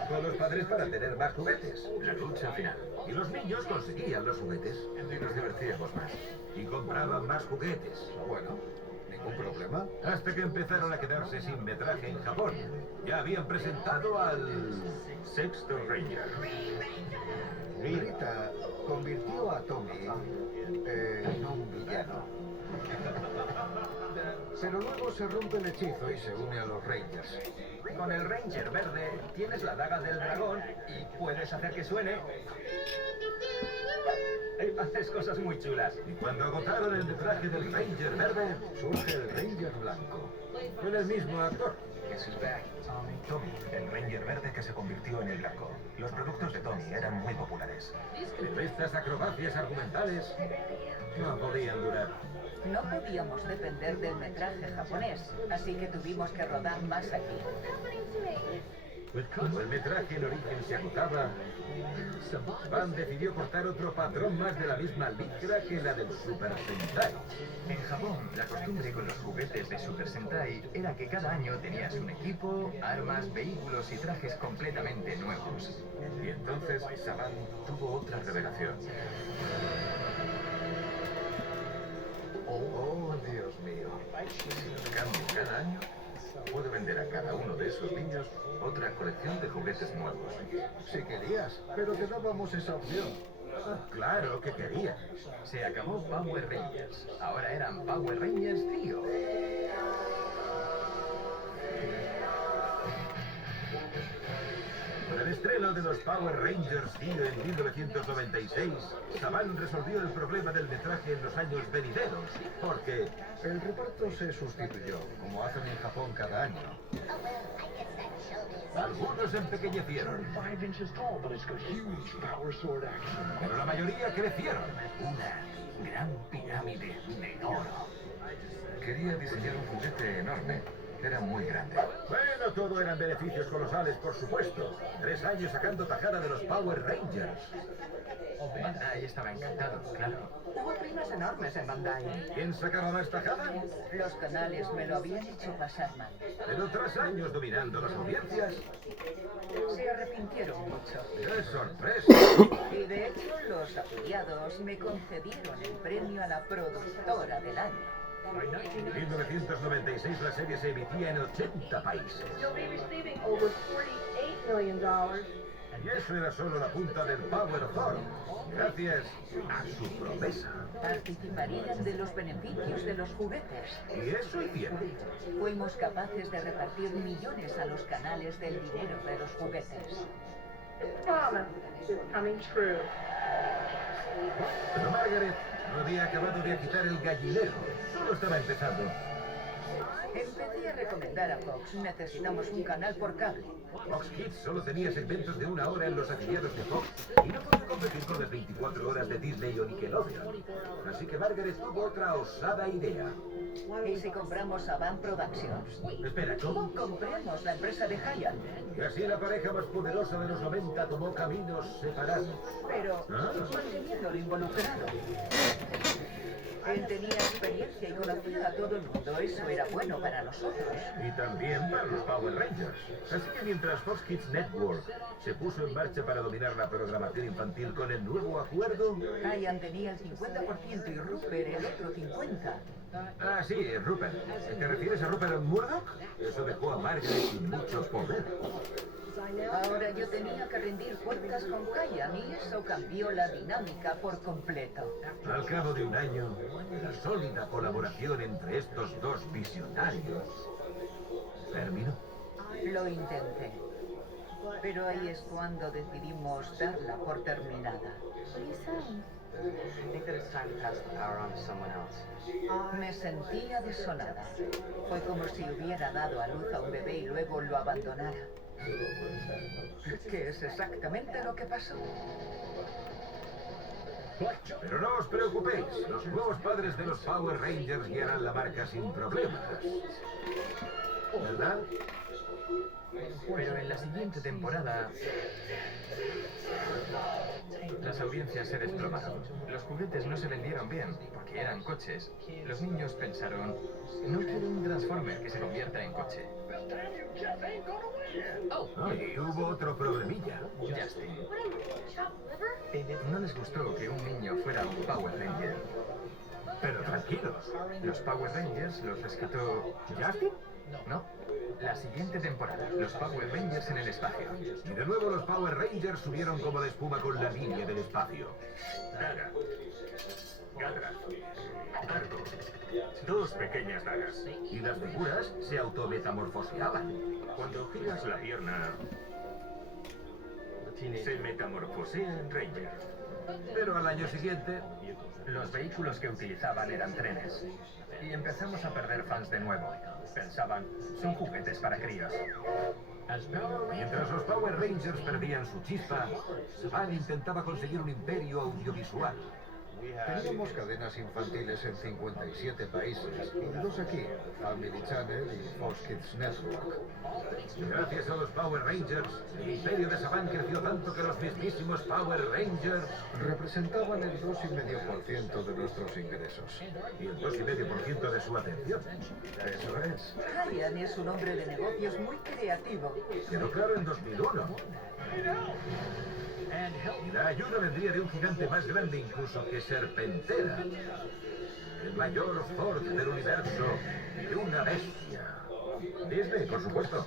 Con los padres para tener más juguetes. La lucha final. Y los niños conseguían los juguetes. Y nos divertíamos más. Y compraban más juguetes. Bueno, ningún problema. Hasta que empezaron a quedarse sin metraje en Japón. Ya habían presentado al Sexto Ranger. Rita convirtió a Tommy en un villano. Pero luego se rompe el hechizo y se une a los Rangers. Con el Ranger verde tienes la daga del dragón y puedes hacer que suene. Haces cosas muy chulas. Y cuando agotaron el traje del Ranger verde, Surge el Ranger blanco. con el mismo actor. Tommy, el Ranger verde que se convirtió en el blanco. Los productos de Tommy eran muy populares. Pero estas acrobacias argumentales no podían durar. No podíamos depender del metraje japonés, así que tuvimos que rodar más aquí. Como el metraje en origen se agotaba, Saban decidió cortar otro patrón más de la misma licra que la del Super Sentai. En Japón, la costumbre con los juguetes de Super Sentai era que cada año tenías un equipo, armas, vehículos y trajes completamente nuevos. Y entonces Saban tuvo otra revelación. Oh, Dios mío. Si los cambio cada año, puedo vender a cada uno de esos niños otra colección de juguetes nuevos. Si querías, pero te dábamos esa opción. Claro que quería. Se acabó Power Rangers. Ahora eran Power Rangers Trio. Con el estreno de los Power Rangers Trio en 1996, Saban resolvió el problema del metraje en los años venideros, porque El reparto se sustituyó, como hacen en Japón cada año. algunos empequeñecieron, pero la mayoría crecieron. Una gran pirámide de oro. Quería diseñar un juguete enorme. Era muy grande. Bueno, todo eran beneficios colosales, por supuesto. 3 años sacando tajada de los Power Rangers. Bandai estaba encantado, claro. Hubo primas enormes en Bandai. ¿Quién sacaba más tajada? Los canales me lo habían hecho pasar mal. Pero tras años dominando las audiencias, Se arrepintieron mucho. ¡qué sorpresa! Y de hecho, los afiliados me concedieron el premio a la productora del año. En 1996 la serie se emitía en 80 países. You'll be receiving over $48 million. Y eso era solo la punta del Power Forum, gracias a su promesa. Participarían de los beneficios de los juguetes. Y eso hicieron. Fuimos capaces de repartir millones a los canales del dinero de los juguetes. Promise is coming true. Pero Margaret no había acabado de agitar el gallinero, solo estaba empezando. Empecé a recomendar a Fox, necesitamos un canal por cable. Fox Kids solo tenía segmentos de 1 hora en los afiliados de Fox y no podía competir con las 24 horas de Disney o Nickelodeon. Así que Margaret tuvo otra osada idea. ¿Y si compramos Saban Productions? Espera, ¿cómo? Compremos la empresa de Hyatt. Y así la pareja más poderosa de los 90 tomó caminos separados. Pero ¿Ah? manteniéndolo involucrado. Él tenía experiencia y conocía a todo el mundo. Eso era bueno para nosotros. Y también para los Power Rangers. Así que mientras Fox Kids Network se puso en marcha para dominar la programación infantil con el nuevo acuerdo... Ryan tenía el 50% y Rupert el otro 50%. Ah, sí, Rupert. ¿Te refieres a Rupert Murdoch? Eso dejó a Margaret sin mucho poder. Ahora yo tenía que rendir cuentas con Kyan y eso cambió la dinámica por completo. Al cabo de un año, la sólida colaboración entre estos dos visionarios terminó. Lo intenté. Pero ahí es cuando decidimos darla por terminada. Me sentía desolada. Fue como si hubiera dado a luz a un bebé y luego lo abandonara. ¿Qué es exactamente lo que pasó? Pero no os preocupéis, los nuevos padres de los Power Rangers guiarán la marca sin problemas. ¿Verdad? Pero en la siguiente temporada, las audiencias se desplomaron. Los juguetes no se vendieron bien, porque eran coches. Los niños pensaron, no quiero un Transformer que se convierta en coche. Y hubo otro problemilla. Justin. No les gustó que un niño fuera un Power Ranger. Pero tranquilos. Los Power Rangers los rescató... ¿Justin? No. La siguiente temporada, los Power Rangers en el espacio. Y de nuevo los Power Rangers subieron como de espuma con la línea del espacio. Daga. Gadra. Dargo. Dos pequeñas dagas. Y las figuras se autometamorfoseaban. Cuando giras la pierna, se metamorfosea en Ranger. Pero al año siguiente, los vehículos que utilizaban eran trenes. Y empezamos a perder fans de nuevo. Pensaban, son juguetes para críos. Mientras los Power Rangers perdían su chispa, Saban intentaba conseguir un imperio audiovisual. Teníamos cadenas infantiles en 57 países y 2 aquí, Family Channel y Fox Kids Network. Gracias a los Power Rangers, el imperio de Saban creció tanto que los mismísimos Power Rangers representaban el 2,5% de nuestros ingresos. Y el 2,5% de su atención. Eso es. Ryan es un hombre de negocios muy creativo. Quedó claro en 2001. Y la ayuda vendría de un gigante más grande incluso que Serpentera. El mayor Ford del universo y una bestia. Disney, por supuesto.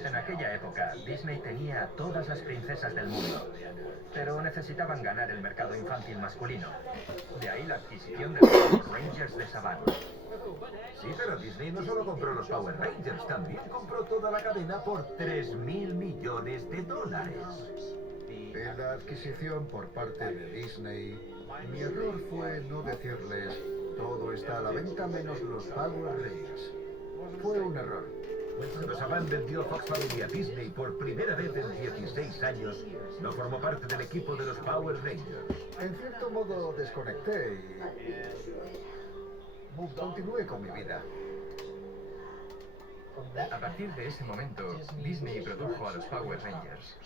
En aquella época, Disney tenía a todas las princesas del mundo, pero necesitaban ganar el mercado infantil masculino. De ahí la adquisición de los Power Rangers de Saban. Sí, pero Disney no solo compró los Power Rangers, también compró toda la cadena por $3.000 millones. En la adquisición por parte de Disney, mi error fue no decirles todo está a la venta menos los Power Rangers. Fue un error. Cuando Saban vendió Fox Family a Disney por primera vez en 16 años, no formó parte del equipo de los Power Rangers. En cierto modo desconecté y continué con mi vida. A partir de ese momento, Disney produjo a los Power Rangers.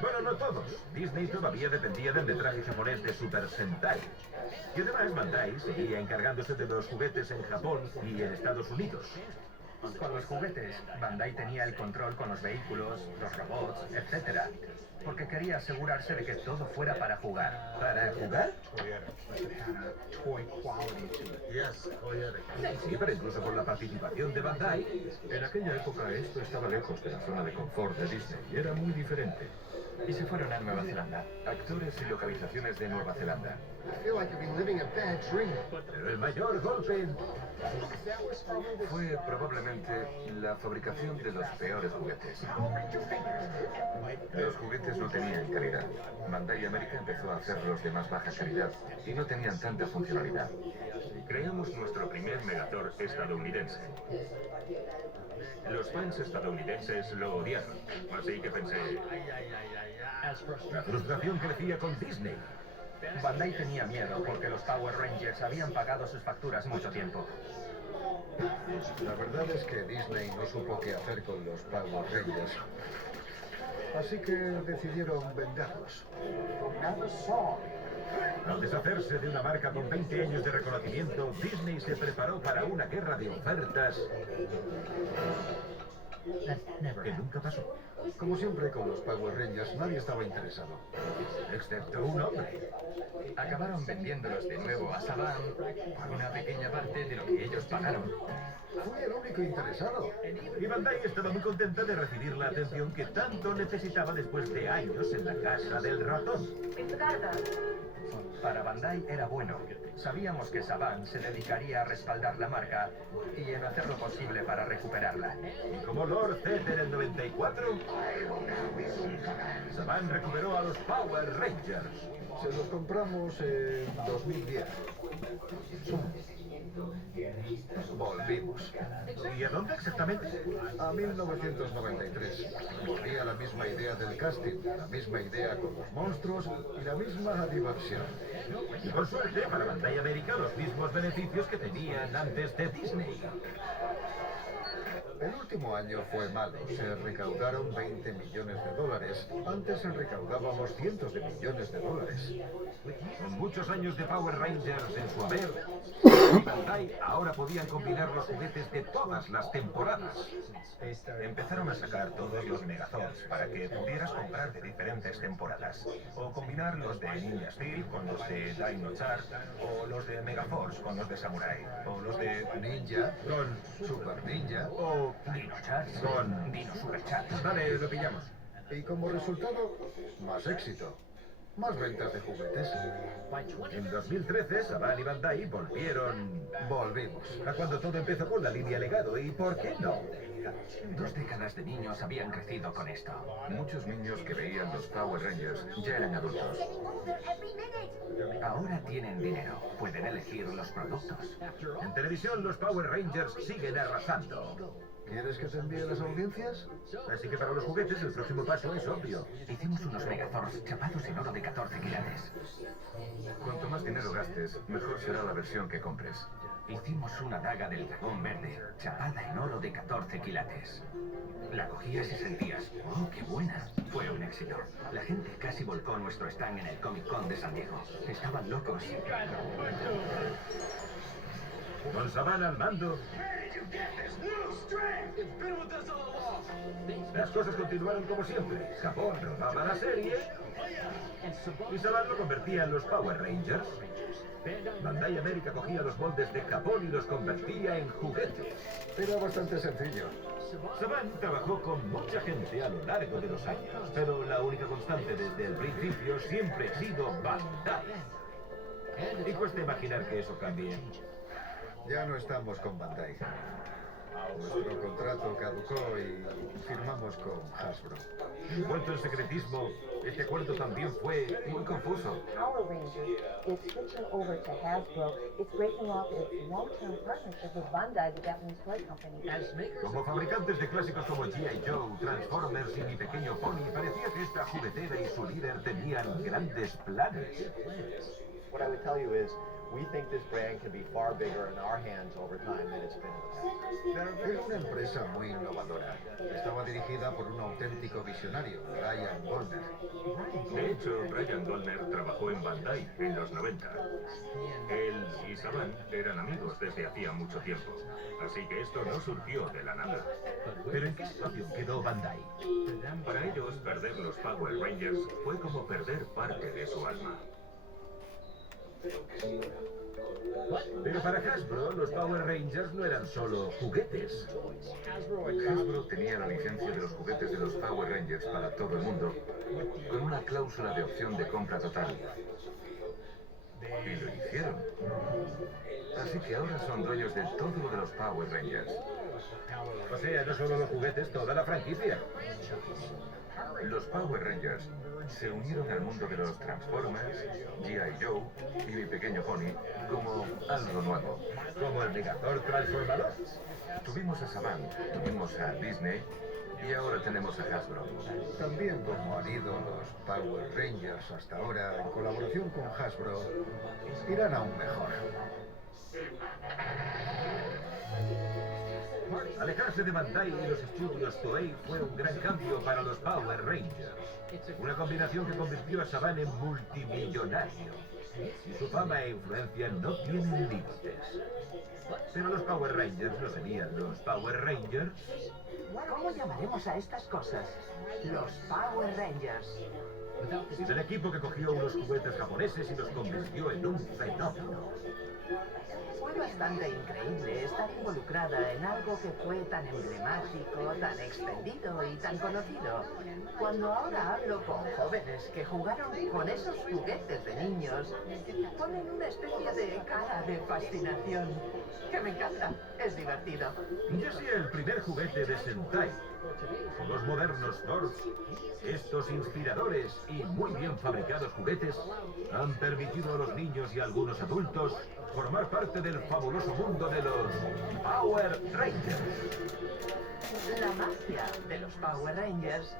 Bueno, no todos. Disney todavía dependía del metraje japonés de Super Sentai. Y además Bandai seguía encargándose de los juguetes en Japón y en Estados Unidos. Con los juguetes, Bandai tenía el control con los vehículos, los robots, etc. Porque quería asegurarse de que todo fuera para jugar. ¿Para jugar? Sí, pero incluso con la participación de Bandai. En aquella época esto estaba lejos de la zona de confort de Disney y era muy diferente. Y se fueron a Nueva Zelanda. Actores y localizaciones de Nueva Zelanda. Pero el mayor golpe fue probablemente la fabricación de los peores juguetes. Los juguetes no tenían calidad. Bandai América empezó a hacerlos de más baja calidad y no tenían tanta funcionalidad. Creamos nuestro primer Megazord estadounidense. Los fans estadounidenses lo odiaron, así que pensé... La frustración crecía con Disney. Bandai tenía miedo porque los Power Rangers habían pagado sus facturas mucho tiempo. La verdad es que Disney no supo qué hacer con los Power Rangers. Así que decidieron venderlos. Al deshacerse de una marca con 20 años de reconocimiento, Disney se preparó para una guerra de ofertas que nunca pasó. Como siempre con los Power Rangers, nadie estaba interesado. Excepto un hombre. Acabaron vendiéndolos de nuevo a Saban por una pequeña parte de lo que ellos pagaron. Fui el único interesado. Y Bandai estaba muy contenta de recibir la atención que tanto necesitaba después de años en la casa del ratón. Para Bandai era bueno. Sabíamos que Saban se dedicaría a respaldar la marca y en hacer lo posible para recuperarla. Y como Lord Zed en el 94, Saban recuperó a los Power Rangers. Se los compramos en 2010. Volvimos. ¿Y a dónde exactamente? A 1993. Tenía la misma idea del casting, la misma idea con los monstruos y la misma diversión. Y con suerte, para Bandai América, los mismos beneficios que tenían antes de Disney. El último año fue malo. Se recaudaron 20 millones de dólares. Antes recaudábamos cientos de millones de dólares. Con muchos años de Power Rangers en su haber, Bandai ahora podían combinar los juguetes de todas las temporadas. Empezaron a sacar todos los Megazords para que pudieras comprar de diferentes temporadas. O combinar los de Ninja Steel con los de Dino Charge, o los de Megaforce con los de Samurai, o los de Ninja con Super Ninja, o Dino Charge con Dino Super Charge. Vale, lo pillamos. Y como resultado, más éxito. Más ventas de juguetes. En 2013, Saban y Bandai volvimos. A cuando todo empezó con la línea Legado, ¿y por qué no? 2 décadas de niños habían crecido con esto. Muchos niños que veían los Power Rangers ya eran adultos. Ahora tienen dinero, pueden elegir los productos. En televisión los Power Rangers siguen arrasando. ¿Quieres que te envíe las audiencias? Así que para los juguetes el próximo paso es obvio. Hicimos unos Megazords chapados en oro de 14 quilates. Cuanto más dinero gastes, mejor será la versión que compres. Hicimos una daga del dragón verde, chapada en oro de 14 quilates. La cogías y sentías, ¡oh, qué buena! Fue un éxito. La gente casi volcó nuestro stand en el Comic Con de San Diego. Estaban locos. Con Saban al mando, las cosas continuaron como siempre. Japón rodaba la serie y Saban lo convertía en los Power Rangers. Bandai América cogía los moldes de Japón y los convertía en juguetes. Era bastante sencillo. Saban trabajó con mucha gente a lo largo de los años, pero la única constante desde el principio siempre ha sido Bandai. Y cuesta imaginar que eso cambie. Ya no estamos con Bandai. Nuestro contrato caducó y firmamos con Hasbro. Envuelto en secretismo, este acuerdo también fue muy confuso. Power Rangers is switching over to Hasbro. It's breaking off its long-term partnership with Bandai, the Japanese toy company. Como fabricantes de clásicos como G.I. Joe, Transformers y Mi Pequeño Pony, parecía que esta juguetera y su líder tenían grandes planes. What I would tell you is, we think this brand can be far bigger in our hands over time than it's been in the past. Era una empresa muy innovadora. Estaba dirigida por un auténtico visionario, Ryan Goldner. De hecho, Ryan Goldner trabajó en Bandai en los 90. Él y Saban eran amigos desde hacía mucho tiempo, así que esto no surgió de la nada. ¿Pero en qué situación quedó Bandai? Para ellos, perder los Power Rangers fue como perder parte de su alma. Pero para Hasbro, los Power Rangers no eran solo juguetes. Hasbro tenía la licencia de los juguetes de los Power Rangers para todo el mundo, con una cláusula de opción de compra total. Y lo hicieron. Así que ahora son dueños de todo lo de los Power Rangers. O sea, no solo los juguetes, toda la franquicia. Los Power Rangers se unieron al mundo de los Transformers, G.I. Joe y Mi Pequeño Pony como algo nuevo. Como el Megazord transformador. Tuvimos a Saban, tuvimos a Disney y ahora tenemos a Hasbro. También como han ido los Power Rangers hasta ahora, en colaboración con Hasbro, irán aún mejor. Alejarse de Bandai y los estudios Toei fue un gran cambio para los Power Rangers. Una combinación que convirtió a Saban en multimillonario. Y su fama e influencia no tienen límites. Pero los Power Rangers no serían los Power Rangers. ¿Cómo llamaremos a estas cosas? Los Power Rangers. Sin el equipo que cogió unos juguetes japoneses y los convirtió en un fenómeno. Fue bastante increíble estar involucrada en algo que fue tan emblemático, tan extendido y tan conocido. Cuando ahora hablo con jóvenes que jugaron con esos juguetes de niños, ponen una especie de cara de fascinación, que me encanta, es divertido. Ya sea el primer juguete de Sentai, o los modernos Zords, estos inspiradores y muy bien fabricados juguetes han permitido a los niños y a algunos adultos formar parte del fabuloso mundo de los Power Rangers. La magia de los Power Rangers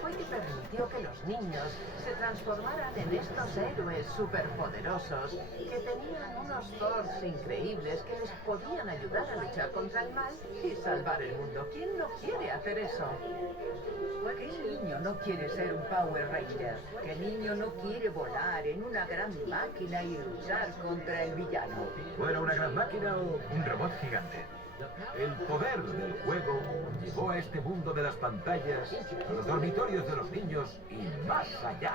fue que permitió que los niños se transformaran en estos héroes superpoderosos que tenían unos Thors increíbles que les podían ayudar a luchar contra el mal y salvar el mundo. ¿Quién no quiere hacer eso? ¿Qué niño no quiere ser un Power Ranger? ¿Qué niño no quiere volar en una gran máquina y luchar contra el villano? ¿Fuera una gran máquina o Un robot gigante. el poder del juego llevó a este mundo de las pantallas, a los dormitorios de los niños y más allá?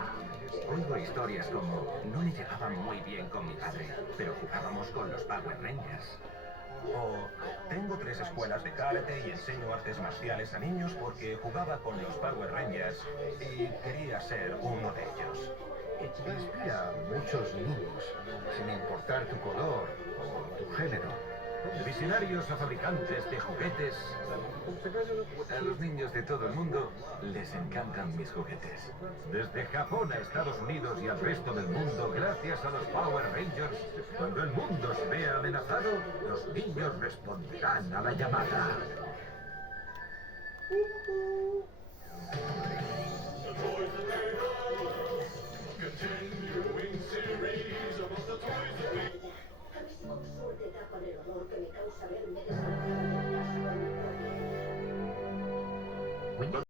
Oigo historias como, no me llevaba muy bien con mi padre, pero jugábamos con los Power Rangers. O, tengo 3 escuelas de karate y enseño artes marciales a niños porque jugaba con los Power Rangers y quería ser uno de ellos. Inspira a muchos niños, sin importar tu color o tu género. Visionarios a fabricantes de juguetes. A los niños de todo el mundo les encantan mis juguetes. Desde Japón a Estados Unidos y al resto del mundo, gracias a los Power Rangers, cuando el mundo se vea amenazado, los niños responderán a la llamada. The toys that made us. Continuing series about the toys that made us. Oxford te tapa del horror que me causa verme desarrollado.